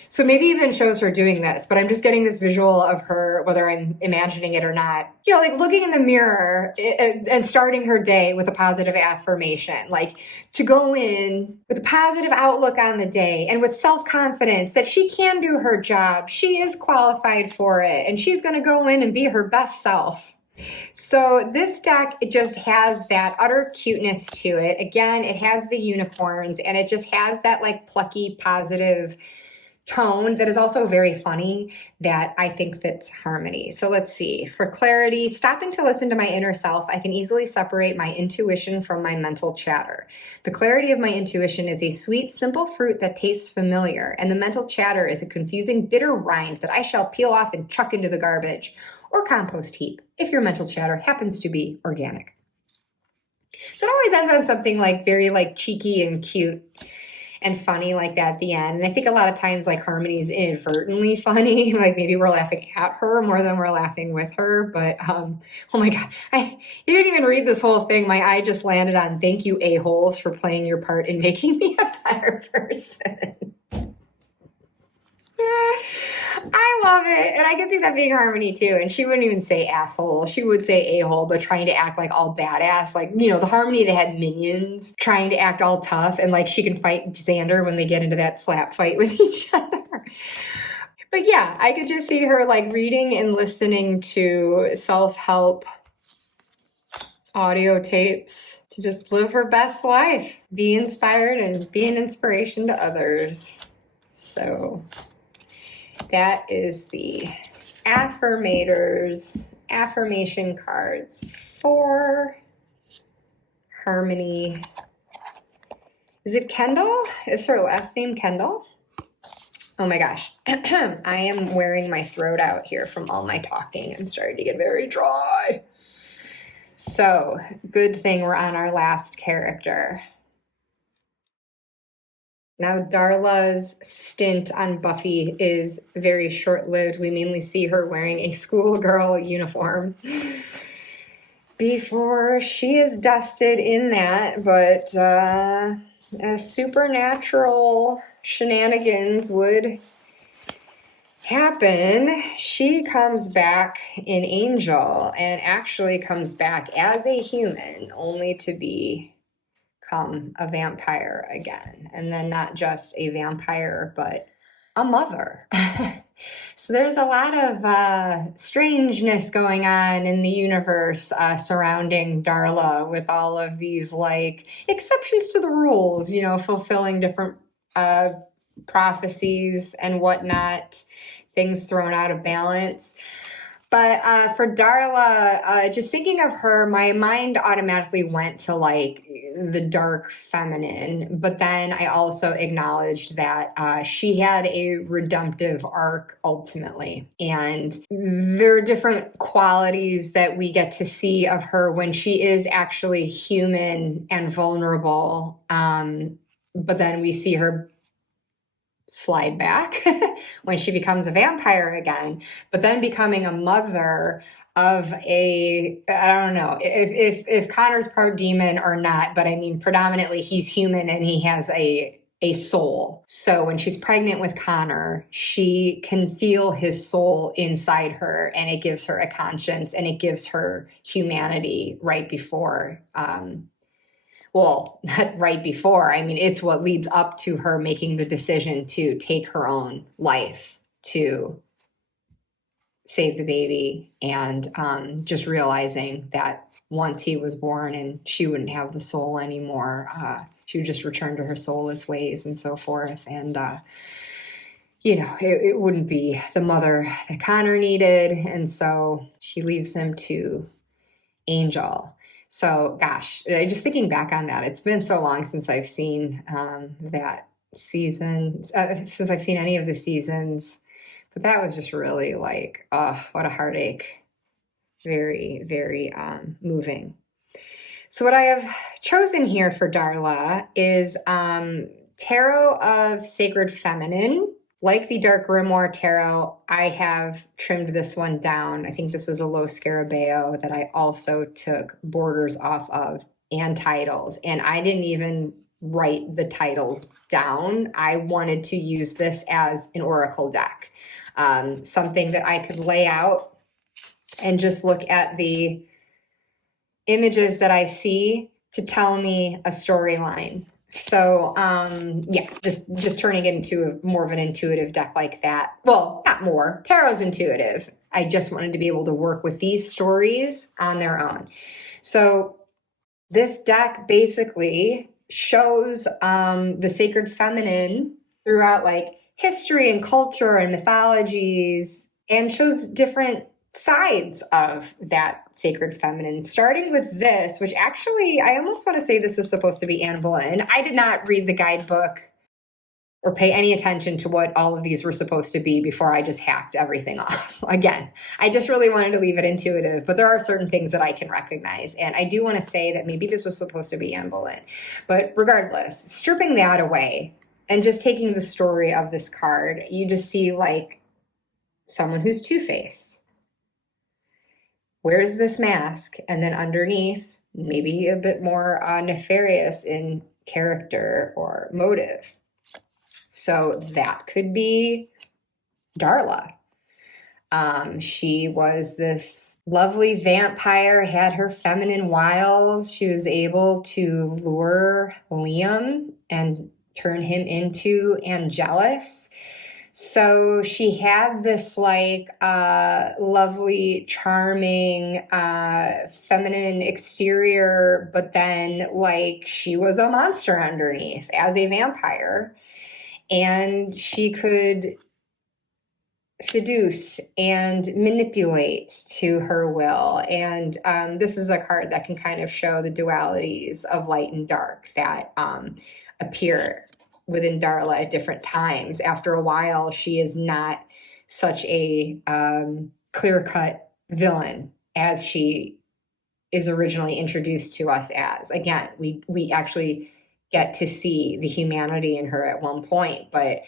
So maybe even shows her doing this, but I'm just getting this visual of her, whether I'm imagining it or not, you know, like looking in the mirror and starting her day with a positive affirmation, like to go in with a positive outlook on the day and with self-confidence that she can do her job. She is qualified for it, and she's going to go in and be her best self. So this deck, it just has that utter cuteness to it. Again, it has the unicorns, and it just has that like plucky, positive tone that is also very funny that I think fits Harmony. So let's see. For clarity, stopping to listen to my inner self, I can easily separate my intuition from my mental chatter. The clarity of my intuition is a sweet, simple fruit that tastes familiar, and the mental chatter is a confusing, bitter rind that I shall peel off and chuck into the garbage or compost heap if your mental chatter happens to be organic. So it always ends on something like very like cheeky and cute and funny like that at the end. And I think a lot of times like Harmony's inadvertently funny, like maybe we're laughing at her more than we're laughing with her. But oh my God, you didn't even read this whole thing. My eye just landed on thank you a-holes for playing your part in making me a better person. I love it. And I can see that being Harmony too. And she wouldn't even say asshole. She would say a-hole, but trying to act like all badass. Like, you know, the Harmony that had minions trying to act all tough, and like she can fight Xander when they get into that slap fight with each other. But yeah, I could just see her like reading and listening to self-help audio tapes to just live her best life, be inspired, and be an inspiration to others. So that is the Affirmators affirmation cards for Harmony Is it Kendall? Is her last name Kendall? Oh my gosh. I am wearing my throat out here from all my talking. I'm starting to get very dry. So, good thing we're on our last character. Now, Darla's stint on Buffy is very short-lived. We mainly see her wearing a schoolgirl uniform before she is dusted in that, but as supernatural shenanigans would happen, she comes back in Angel and actually comes back as a human, only to become a vampire again. And then not just a vampire, but a mother. So there's a lot of strangeness going on in the universe surrounding Darla, with all of these like exceptions to the rules, you know, fulfilling different prophecies and whatnot, things thrown out of balance. But for Darla, just thinking of her, my mind automatically went to like the dark feminine. But then I also acknowledged that she had a redemptive arc ultimately. And there are different qualities that we get to see of her when she is actually human and vulnerable. But then we see her slide back when she becomes a vampire again, but then becoming a mother of I don't know if Connor's part demon or not, but I mean, predominantly he's human and he has a soul. So when she's pregnant with Connor, she can feel his soul inside her, and it gives her a conscience and it gives her humanity right before, well, not right before. I mean, it's what leads up to her making the decision to take her own life to save the baby, and just realizing that once he was born and she wouldn't have the soul anymore, she would just return to her soulless ways and so forth. And, you know, it wouldn't be the mother that Connor needed. And so she leaves him to Angel. So, gosh, just thinking back on that, it's been so long since I've seen that season, since I've seen any of the seasons. But that was just really like, oh, what a heartache. Very, very moving. So what I have chosen here for Darla is Tarot of Sacred Feminine. Like the Dark Grimoire Tarot, I have trimmed this one down. I think this was a low Scarabeo that I also took borders off of and titles. And I didn't even write the titles down. I wanted to use this as an oracle deck, something that I could lay out and just look at the images that I see to tell me a storyline. So, yeah, just turning it into more of an intuitive deck like that. Well, not more. Tarot's intuitive. I just wanted to be able to work with these stories on their own. So this deck basically shows the sacred feminine throughout like history and culture and mythologies, and shows different sides of that sacred feminine, starting with this, which actually I almost want to say this is supposed to be Anne Boleyn. I did not read the guidebook or pay any attention to what all of these were supposed to be before I just hacked everything off. Again, I just really wanted to leave it intuitive, but there are certain things that I can recognize. And I do want to say that maybe this was supposed to be Anne Boleyn. But regardless, stripping that away and just taking the story of this card, you just see like someone who's two-faced. Wears this mask, and then underneath, maybe a bit more nefarious in character or motive. So that could be Darla. She was this lovely vampire, had her feminine wiles. She was able to lure Liam and turn him into Angelus. So she had this like lovely, charming, feminine exterior, but then like she was a monster underneath as a vampire, and she could seduce and manipulate to her will. And this is a card that can kind of show the dualities of light and dark, that appear within Darla at different times. After a while, she is not such a clear-cut villain as she is originally introduced to us as. Again, we actually get to see the humanity in her at one point, but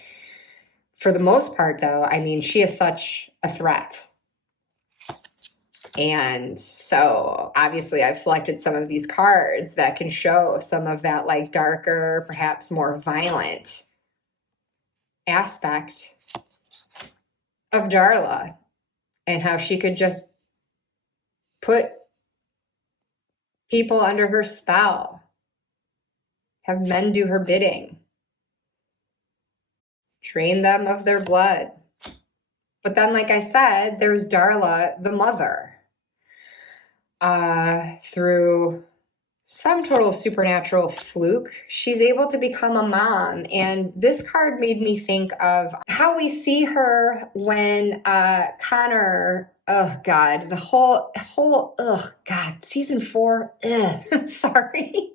for the most part, though, I mean, she is such a threat. And so obviously I've selected some of these cards that can show some of that like darker, perhaps more violent aspect of Darla and how she could just put people under her spell, have men do her bidding, drain them of their blood. But then, like I said, there's Darla, the mother. Through some total supernatural fluke, she's able to become a mom. And this card made me think of how we see her when Connor, oh God, the whole, oh God, season 4, sorry.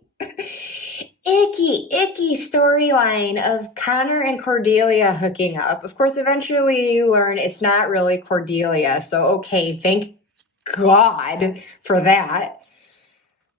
Icky storyline of Connor and Cordelia hooking up. Of course, eventually you learn it's not really Cordelia. So, okay, thank God for that.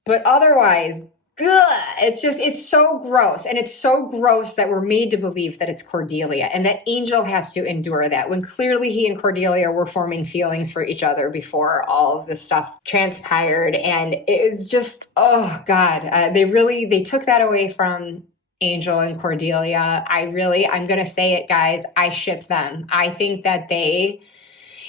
But otherwise, it's so gross. And it's so gross that we're made to believe that it's Cordelia and that Angel has to endure that when clearly he and Cordelia were forming feelings for each other before all of this stuff transpired. And it's just, oh God, they took that away from Angel and Cordelia. I'm going to say it, guys. I ship them. I think that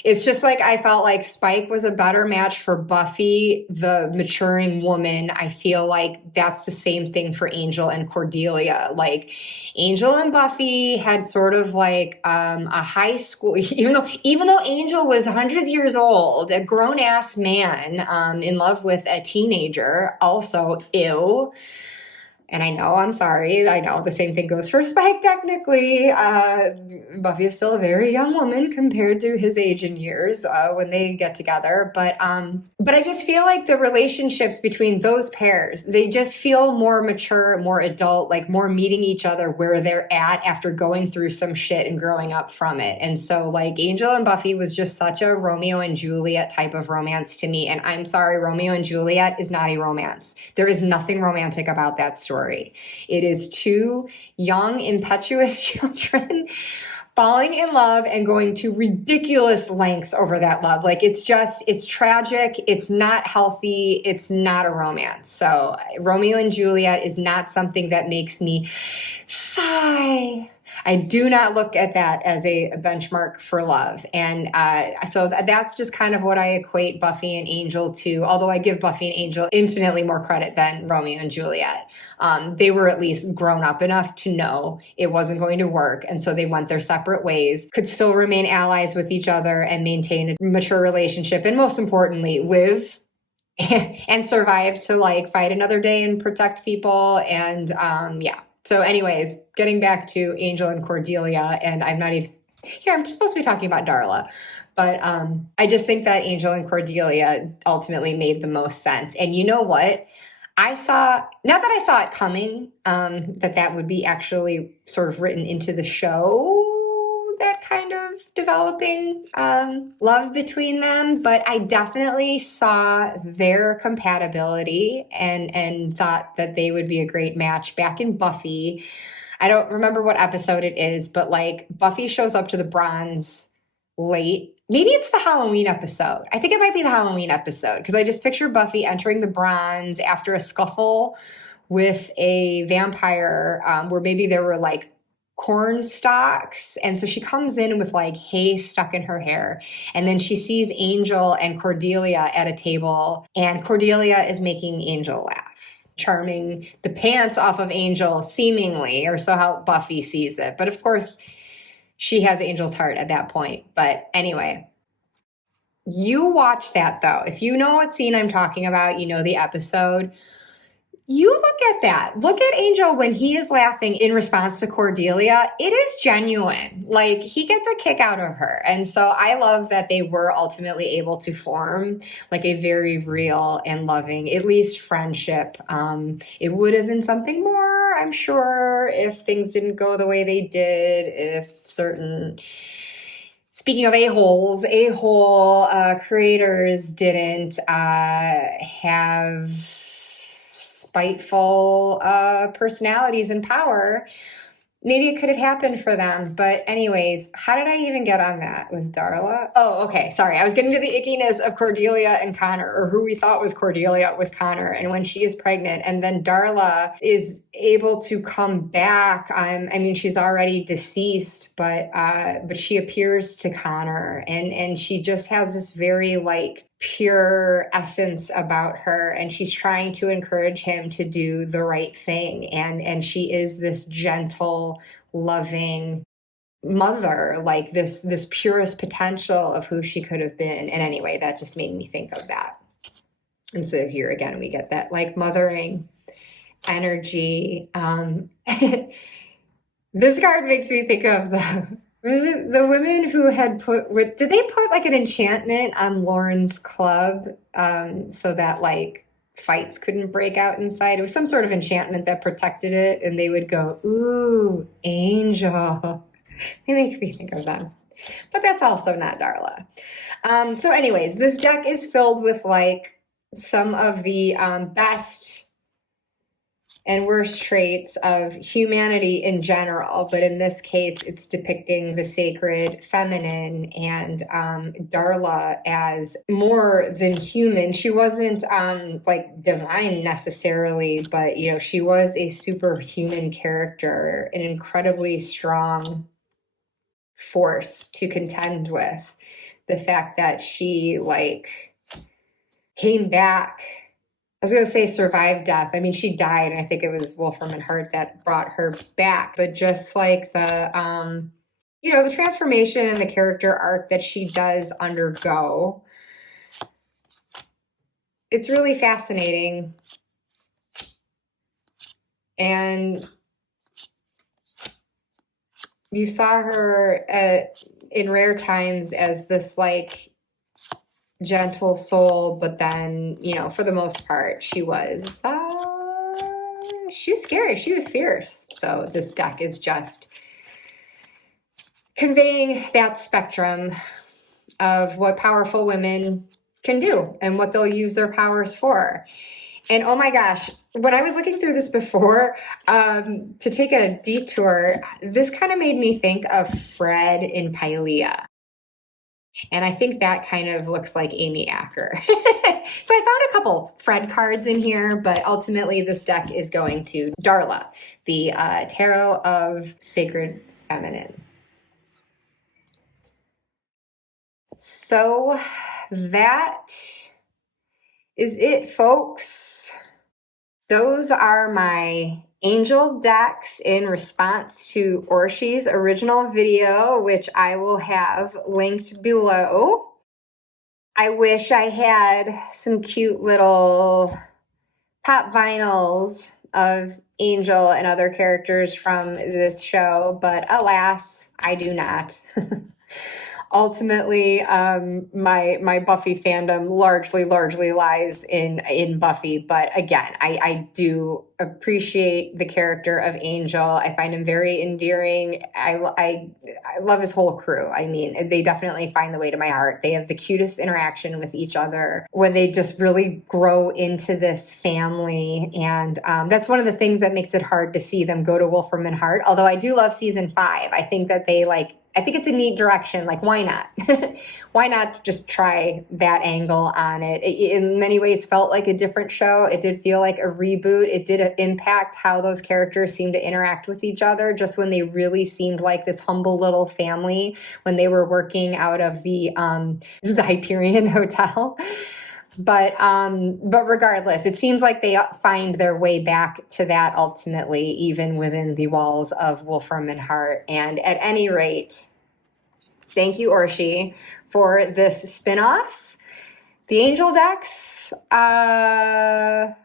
it's just like I felt like Spike was a better match for Buffy, the maturing woman. I feel like that's the same thing for Angel and Cordelia. Like Angel and Buffy had sort of like a high school, even though Angel was hundreds of years old, a grown ass man in love with a teenager, also ew. And I'm sorry, I know the same thing goes for Spike technically. Buffy is still a very young woman compared to his age and years when they get together. But I just feel like the relationships between those pairs, they just feel more mature, more adult, like more meeting each other where they're at after going through some shit and growing up from it. And so like Angel and Buffy was just such a Romeo and Juliet type of romance to me. And I'm sorry, Romeo and Juliet is not a romance. There is nothing romantic about that story. It is two young, impetuous children falling in love and going to ridiculous lengths over that love. Like it's tragic. It's not healthy. It's not a romance. So Romeo and Juliet is not something that makes me sigh. I do not look at that as a benchmark for love. And so that's just kind of what I equate Buffy and Angel to, although I give Buffy and Angel infinitely more credit than Romeo and Juliet. They were at least grown up enough to know it wasn't going to work. And so they went their separate ways, could still remain allies with each other and maintain a mature relationship. And most importantly, live and survive to like fight another day and protect people. And yeah. So anyways, getting back to Angel and Cordelia, and I'm not even here, I'm just supposed to be talking about Darla. But I just think that Angel and Cordelia ultimately made the most sense. And you know what? Not that I saw it coming, that would be actually sort of written into the show, that kind of developing love between them, but I definitely saw their compatibility and thought that they would be a great match back in Buffy. I don't remember what episode it is, but like Buffy shows up to the Bronze late. Maybe it's the Halloween episode. I think it might be the Halloween episode because I just picture Buffy entering the Bronze after a scuffle with a vampire where maybe there were like corn stalks. And so she comes in with like hay stuck in her hair. And then she sees Angel and Cordelia at a table. And Cordelia is making Angel laugh, charming the pants off of Angel, seemingly, or so how Buffy sees it. But of course, she has Angel's heart at that point. But anyway, you watch that though. If you know what scene I'm talking about, you know the episode. You look at that. Look at Angel when he is laughing in response to Cordelia. It is genuine. Like he gets a kick out of her. And so I love that they were ultimately able to form like a very real and loving, at least friendship. It would have been something more, I'm sure, if things didn't go the way they did, if certain, speaking of a-holes, a-hole creators didn't have spiteful personalities and power, maybe it could have happened for them. But anyways, how did I even get on that with Darla? Oh, okay. Sorry. I was getting to the ickiness of Cordelia and Connor, or who we thought was Cordelia with Connor, and when she is pregnant. And then Darla is able to come back. I mean, she's already deceased, but she appears to Connor, and she just has this very like pure essence about her, and she's trying to encourage him to do the right thing, and she is this gentle, loving mother, like this purest potential of who she could have been. And anyway, that just made me think of that. And so here again we get that like mothering energy. This card makes me think of the women who had did they put like an enchantment on Lorne's club so that like fights couldn't break out inside? It was some sort of enchantment that protected it, and they would go, ooh, angel. They make me think of them. But that's also not Darla. So anyways, this deck is filled with like some of the best and worst traits of humanity in general, but in this case, it's depicting the sacred feminine and Darla as more than human. She wasn't like divine necessarily, but you know, she was a superhuman character, an incredibly strong force to contend with. The fact that she like came back, I was going to say survived death. I mean, she died, and I think it was Wolfram and Hart that brought her back. But just like the, you know, the transformation and the character arc that she does undergo, it's really fascinating. And you saw her in rare times as this like gentle soul, but then, you know, for the most part, she was scary. She was fierce. So this deck is just conveying that spectrum of what powerful women can do and what they'll use their powers for. And oh my gosh, when I was looking through this before, to take a detour, this kind of made me think of Fred in Pylea. And I think that kind of looks like Amy Acker. So I found a couple Fred cards in here, but ultimately this deck is going to Darla, the Tarot of Sacred Feminine. So that is it, folks. Those are my angel decks in response to Orsi's original video, which I will have linked below. I wish I had some cute little pop vinyls of Angel and other characters from this show, but alas, I do not. Ultimately, my Buffy fandom largely lies in Buffy. But again, I do appreciate the character of Angel. I find him very endearing. I love his whole crew. I mean, they definitely find the way to my heart. They have the cutest interaction with each other when they just really grow into this family. And that's one of the things that makes it hard to see them go to Wolfram and Hart. Although I do love season 5. I think that I think it's a neat direction. Like, why not? Why not just try that angle on it? It? In many ways felt like a different show. It did feel like a reboot. It did impact how those characters seemed to interact with each other, just when they really seemed like this humble little family when they were working out of the Hyperion Hotel. But regardless, it seems like they find their way back to that ultimately, even within the walls of Wolfram and Hart. And at any rate, thank you, Orsi, for this spinoff. The Angel decks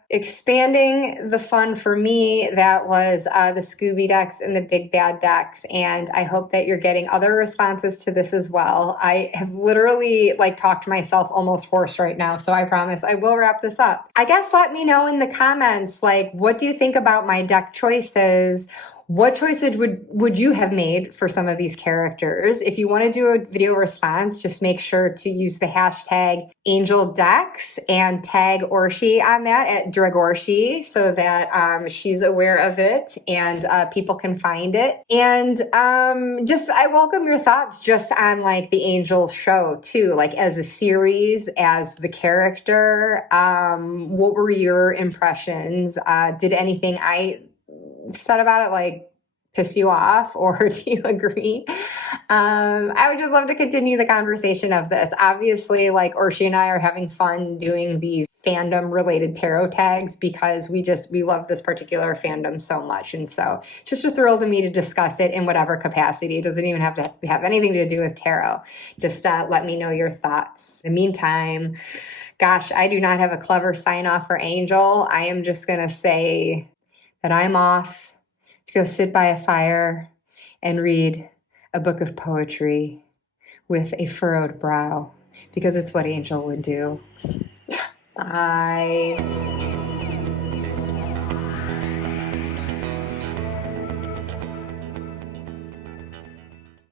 expanding the fun for me, that was the Scooby decks and the Big Bad decks, and I hope that you're getting other responses to this as well. I have literally talked myself almost hoarse right now, so I promise I will wrap this up. I guess let me know in the comments, what do you think about my deck choices? What choices would you have made for some of these characters? If you want to do a video response, just make sure to use the hashtag AngelDecks and tag Orsi on that at Dragorsi so that she's aware of it and people can find it. And I welcome your thoughts just on the Angel show too, as a series, as the character. What were your impressions? Did anything I said about it piss you off, or do you agree? I would just love to continue the conversation of this. Obviously, Orsi and I are having fun doing these fandom related tarot tags because we love this particular fandom so much. And so it's just a thrill to me to discuss it in whatever capacity. It doesn't even have to have anything to do with tarot. Just let me know your thoughts. In the meantime, gosh, I do not have a clever sign off for Angel. I am just going to say that I'm off to go sit by a fire and read a book of poetry with a furrowed brow, because it's what Angel would do. Bye.